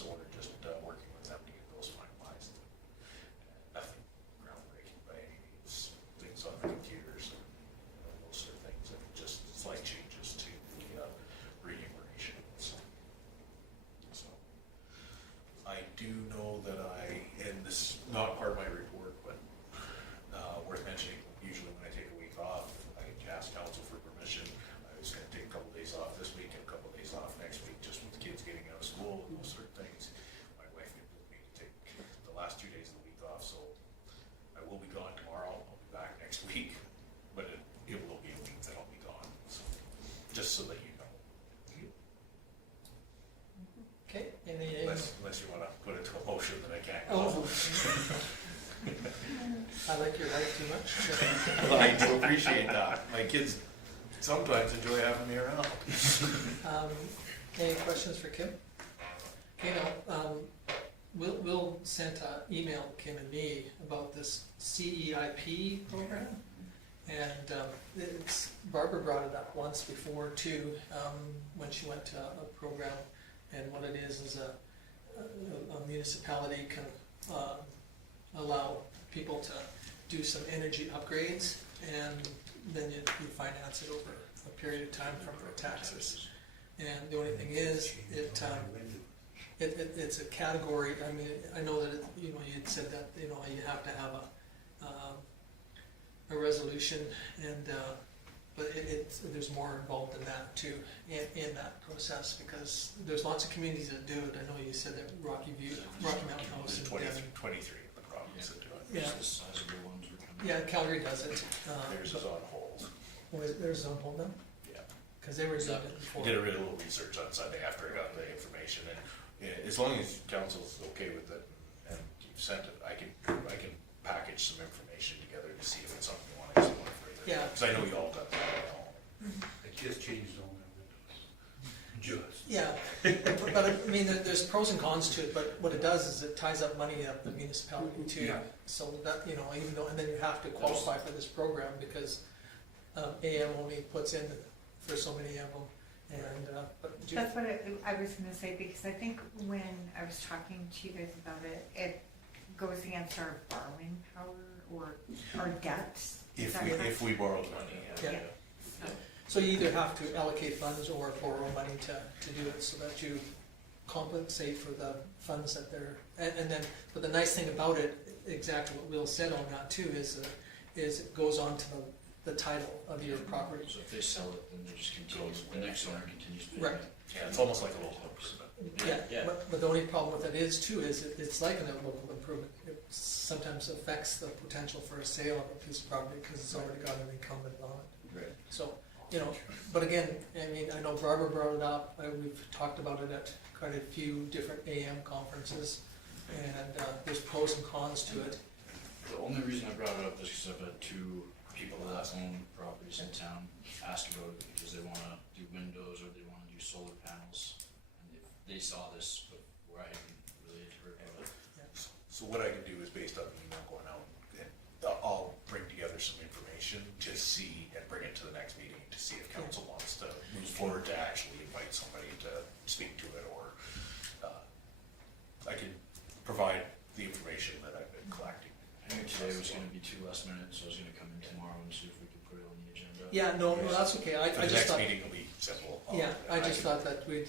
I like your wife too much. Well, I do appreciate that. My kids sometimes enjoy having me around. Any questions for Kim? Okay, now, Will sent an email to Kim and me about this CEIP program. And Barbara brought it up once before too, when she went to a program. And what it is a municipality can allow people to do some energy upgrades, and then you finance it over a period of time from their taxes. And the only thing is, it's a category. I mean, I know that you'd said that you have to have a resolution, and but there's more involved in that too, in that process, because there's lots of communities that do it. I know you said that Rocky Mountain House, There's and Devon. 23 of the provinces that do it. Yeah. The sizable ones are coming. Yeah, Calgary does it. Theirs is on hold. There's on hold now, Yeah. because they were doing it before. I did a little research on Sunday after I got the information, and as long as council's okay with it and you've sent it, I can package some information together to see if it's something you want to explore further. Yeah. Because I know you all got that at home. I just changed all my windows. Just. Yeah, but I mean, there's pros and cons to it, but what it does is it ties up money up the municipality too. Yeah. So that, even though, and then you have to qualify for this program because AM only puts in for so many of them. And, but That's what I was gonna say, because I think when I was talking to you guys about it, it goes against our borrowing power or our debt. Is that correct? If we borrowed money, Yeah. So- So you either have to allocate funds or borrow money to do it, so that you compensate for the funds that they're, and then, but the nice thing about it, exactly what Will said on that too, is it goes on to the title of your property. So if they sell it, then they just continue, the next owner continues paying. Right. yeah, it's almost like a local improvement. Yeah, but the only problem with it is too, is it's like a local improvement. It sometimes affects the potential for a sale of a piece of property because it's already got an incumbent on it. Right. So, but again, I mean, I know Barbara brought it up, we've talked about it at quite a few different AM conferences, and there's pros and cons to it. The only reason I brought it up is because I've had two people that own properties in town ask about it because they wanna do windows or they wanna do solar panels. And they saw this, but where I hadn't really heard of it. So what I can do is based on the email going out, and I'll bring together some information to see and bring it to the next meeting to see if council wants to move forward to actually invite somebody to speak to it, or I can provide the information that I've been collecting. I knew today was gonna be too last minute, so I was gonna come in tomorrow and see if we could put it on the agenda. Yeah, no, that's okay, I The just next thought, meeting will be simple. yeah, I just thought that we'd,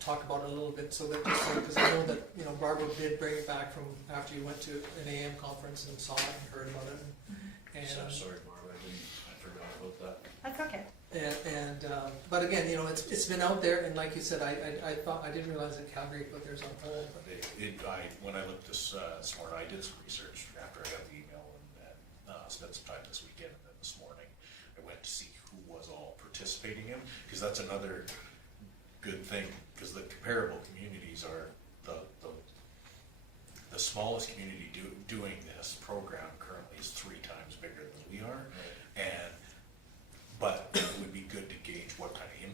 talk about it a little bit, so that, because I know that, Barbara did bring it back from after you went to an AM conference and saw it and heard about it, and. So I'm sorry, Barbara, I forgot about that. That's okay. But again, it's been out there, and like you said, I thought, I didn't realize that Calgary put theirs on hold, but When I looked this morning, I did some research after I got the email and spent some time this weekend, and then this morning I went to see who was all participating in, because that's another good thing, because the comparable communities are the smallest community doing this program currently is 3 times bigger than we are, but it would be good to gauge what kind of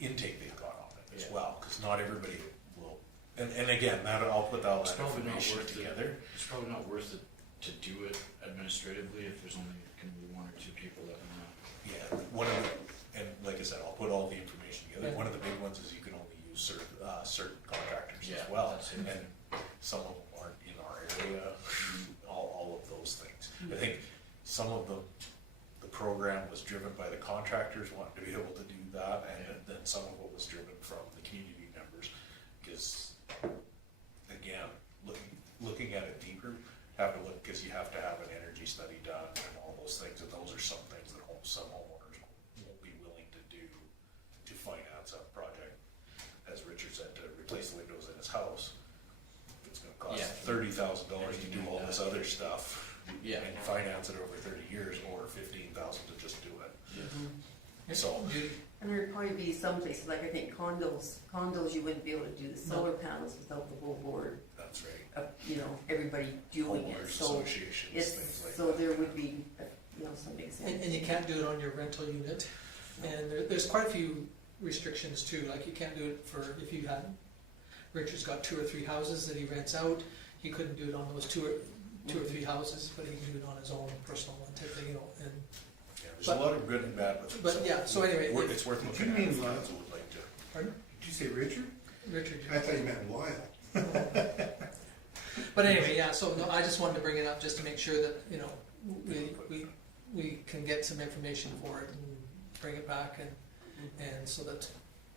intake they've got on it as well, because not everybody will. And again, I'll put all that information together. It's probably not worth it to do it administratively if there's only gonna be 1 or 2 people that wanna. Yeah, and like I said, I'll put all the information together. Yeah. One of the big ones is you can only use certain contractors Yeah, as well, that's it. and some of them aren't in our area. All of those things. I think some of the program was driven by the contractors wanting to be able to do that, and then some of it was driven from the community members, because again, looking at it deeper, because you have to have an energy study done and all those things, and those are some things that some homeowners won't be willing to do to finance a project. As Richard said, to replace the windows in his house, it's gonna cost $30,000 to do all this other stuff. Yeah. And finance it over 30 years, or $15,000 to just do it. So, And there'd probably be some places, like I think condos, you wouldn't be able to do the solar panels without the whole board. that's right. everybody doing it, Homeowners so associations, it's, things like so that. there would be, some examples. And you can't do it on your rental unit. And there's quite a few restrictions too, like you can't do it for, if you had, Richard's got 2 or 3 houses that he rents out, he couldn't do it on those two or three houses, but he can do it on his own personal one type thing, and, Yeah, there's but- a lot of good and bad with it. but yeah, so anyway, It's worth Did looking you at mean if Lyle? council would like to. pardon? Did you say Richard? Richard. I thought you meant Lyle. But anyway, yeah, so no, I just wanted to bring it up just to make sure that, we can get some information for it and bring it back and so that,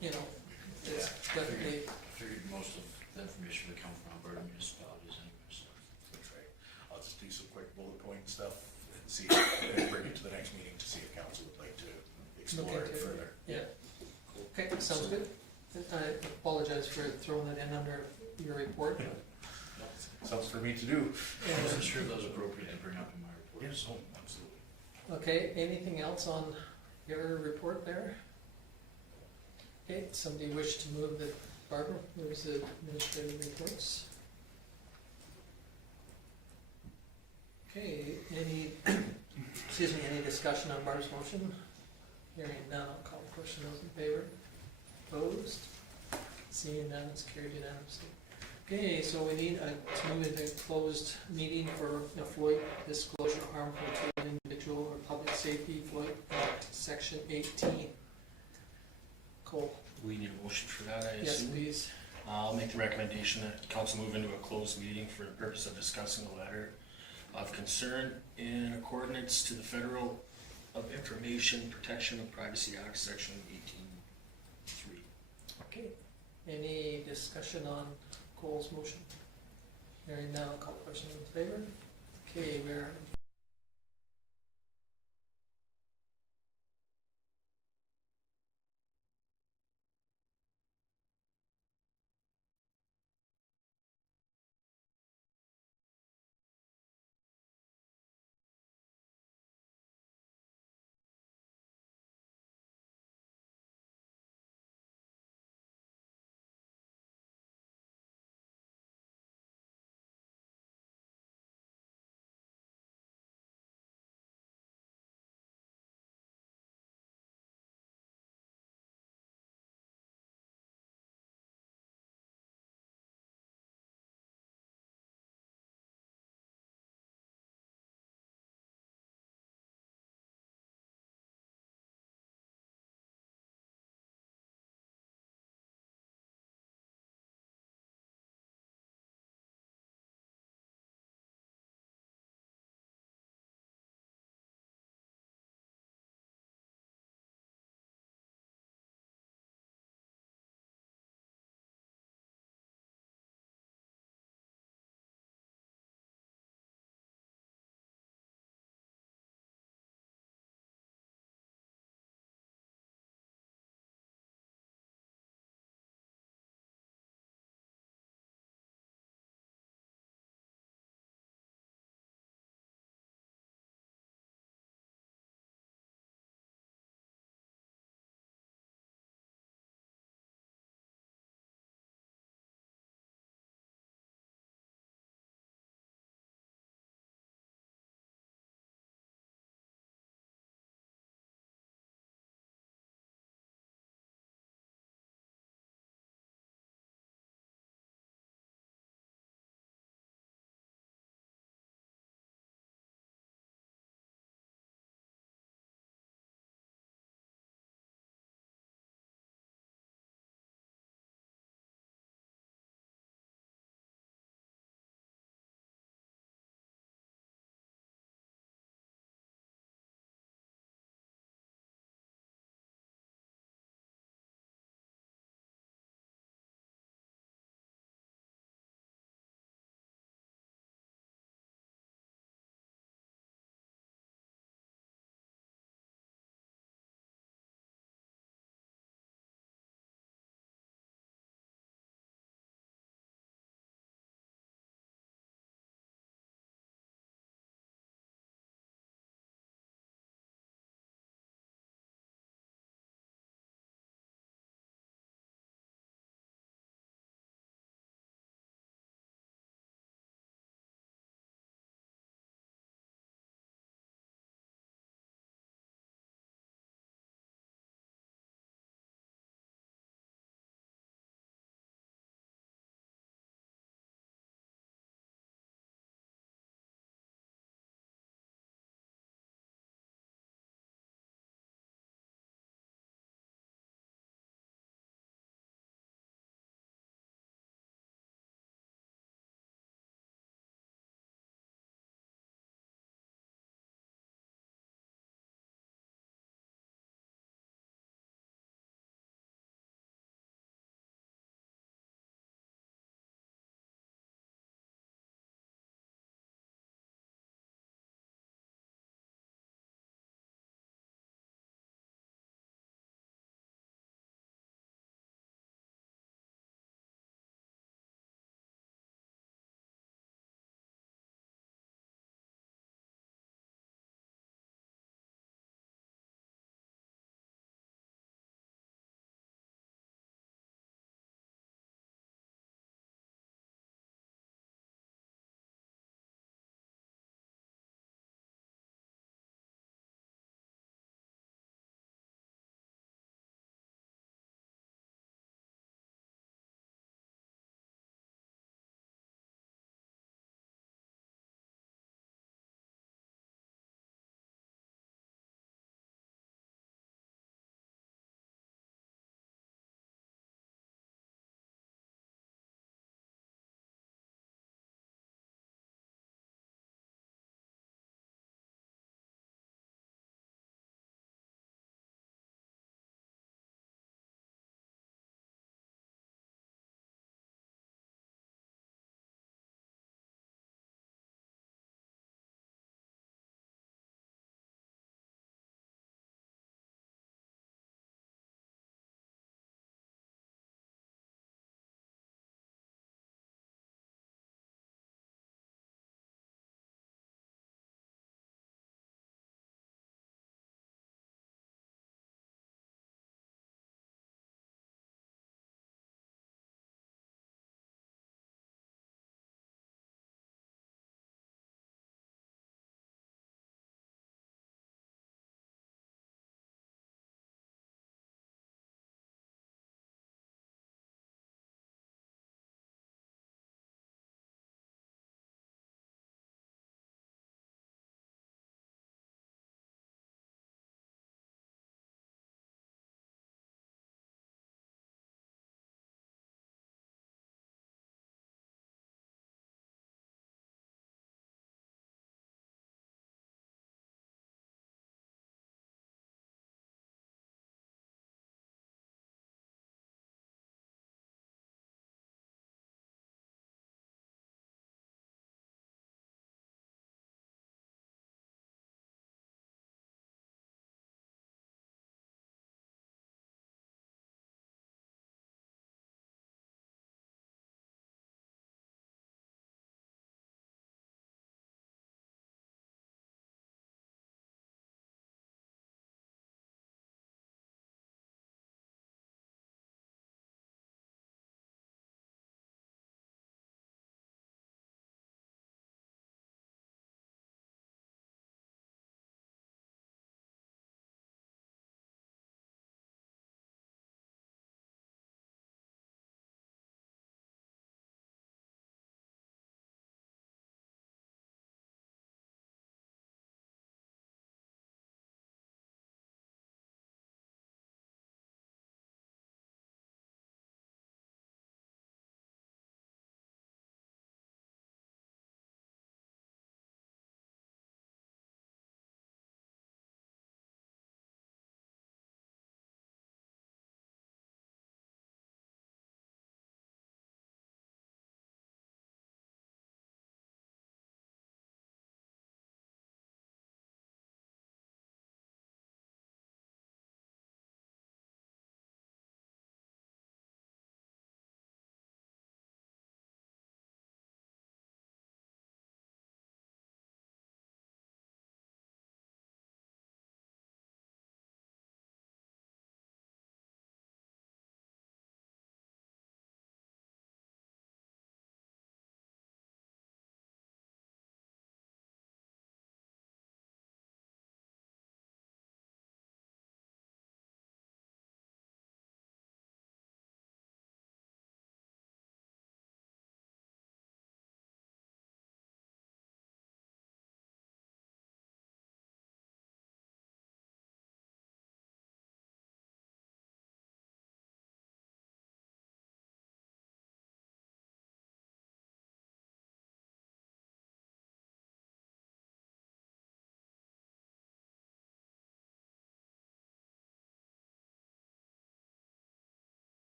it's definitely, Figured most of the information would come from Alberta municipalities anyway, so. That's right. I'll just do some quick bullet point stuff and see, and bring it to the next meeting to see if council would like to explore it into it. further. yeah. Okay, sounds good. I apologize for throwing it in under your report, but. Something for me to do. I wasn't sure if that was appropriate to bring up in my report. Yes, oh, absolutely. Okay, anything else on your report there? Okay, somebody wish to move that Barbara moves the administrative reports? Okay, any discussion on Barb's motion? Hearing none, I'll call the question. Those in favor? Opposed? Seeing none, it's carried unanimously. Okay, so we need to move into closed meeting for FLOID disclosure of harmful to an individual or public safety, FLOID Act, Section 18. Cole? We need a motion for that, I Yes, assume. please. I'll make the recommendation that council move into a closed meeting for the purpose of discussing a letter of concern in accordance to the Federal of Information Protection and Privacy Act, Section 18.3. Okay, any discussion on Cole's motion? Hearing none, I'll call the question in favor. Okay, we're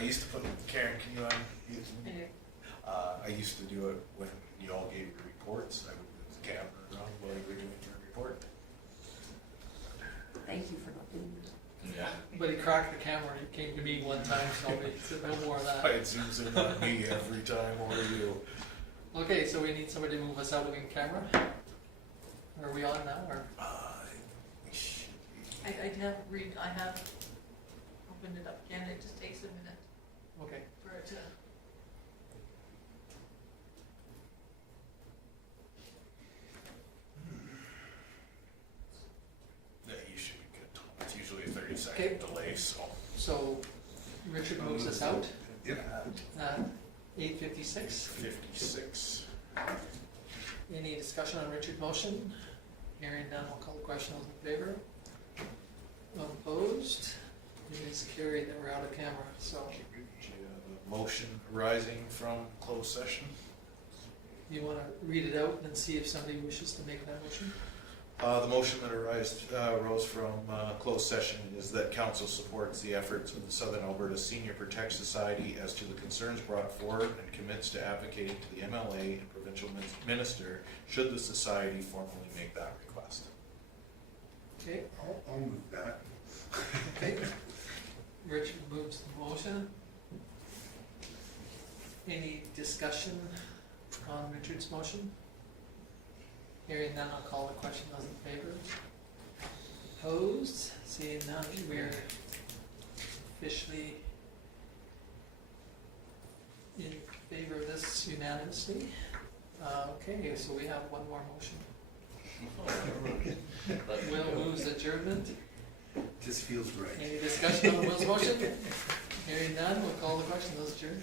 used to put, Karen, can you unmute me? I used to do it when you all gave your reports. I would move the camera around while you were doing your report. Thank you for not doing that. Yeah. But he cracked the camera, he came to me one time, so no more of that. It zooms in on me every time, or you. Okay, so we need somebody to move us out of the camera? Are we on now, or? We should be. I have opened it up again, it just takes a minute Okay. for it to. Yeah, you should be good, Tom. It's usually a 30-second delay, so. So Richard moves us out Yep. at 8:56. 56. Any discussion on Richard's motion? Hearing none, I'll call the question. Those in favor? Opposed? It is carried that we're out of camera, so Do you have a motion arising from closed session? you wanna read it out and see if somebody wishes to make that motion? The motion that arose from closed session is that council supports the efforts of the Southern Alberta Senior Protect Society as to the concerns brought forward and commits to advocating to the MLA and provincial minister should the society formally make that request. Okay, I'll move that. okay. Richard moves the motion. Any discussion on Richard's motion? Hearing none, I'll call the question. Those in favor? Opposed? Seeing none, we're officially in favor of this unanimously. Okay, so we have one more motion. Will moves adjournment. Just feels right. Any discussion on Will's motion? Hearing none, we'll call the question. Those adjourned.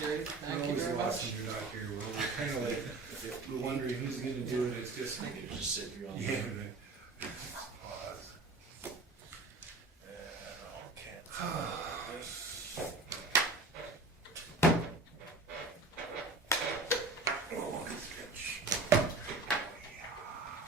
Carried. Thank you very much. You're not here, Will. We're kind of like, we're wondering who's gonna do it. It's just, You just sit here on the. yeah,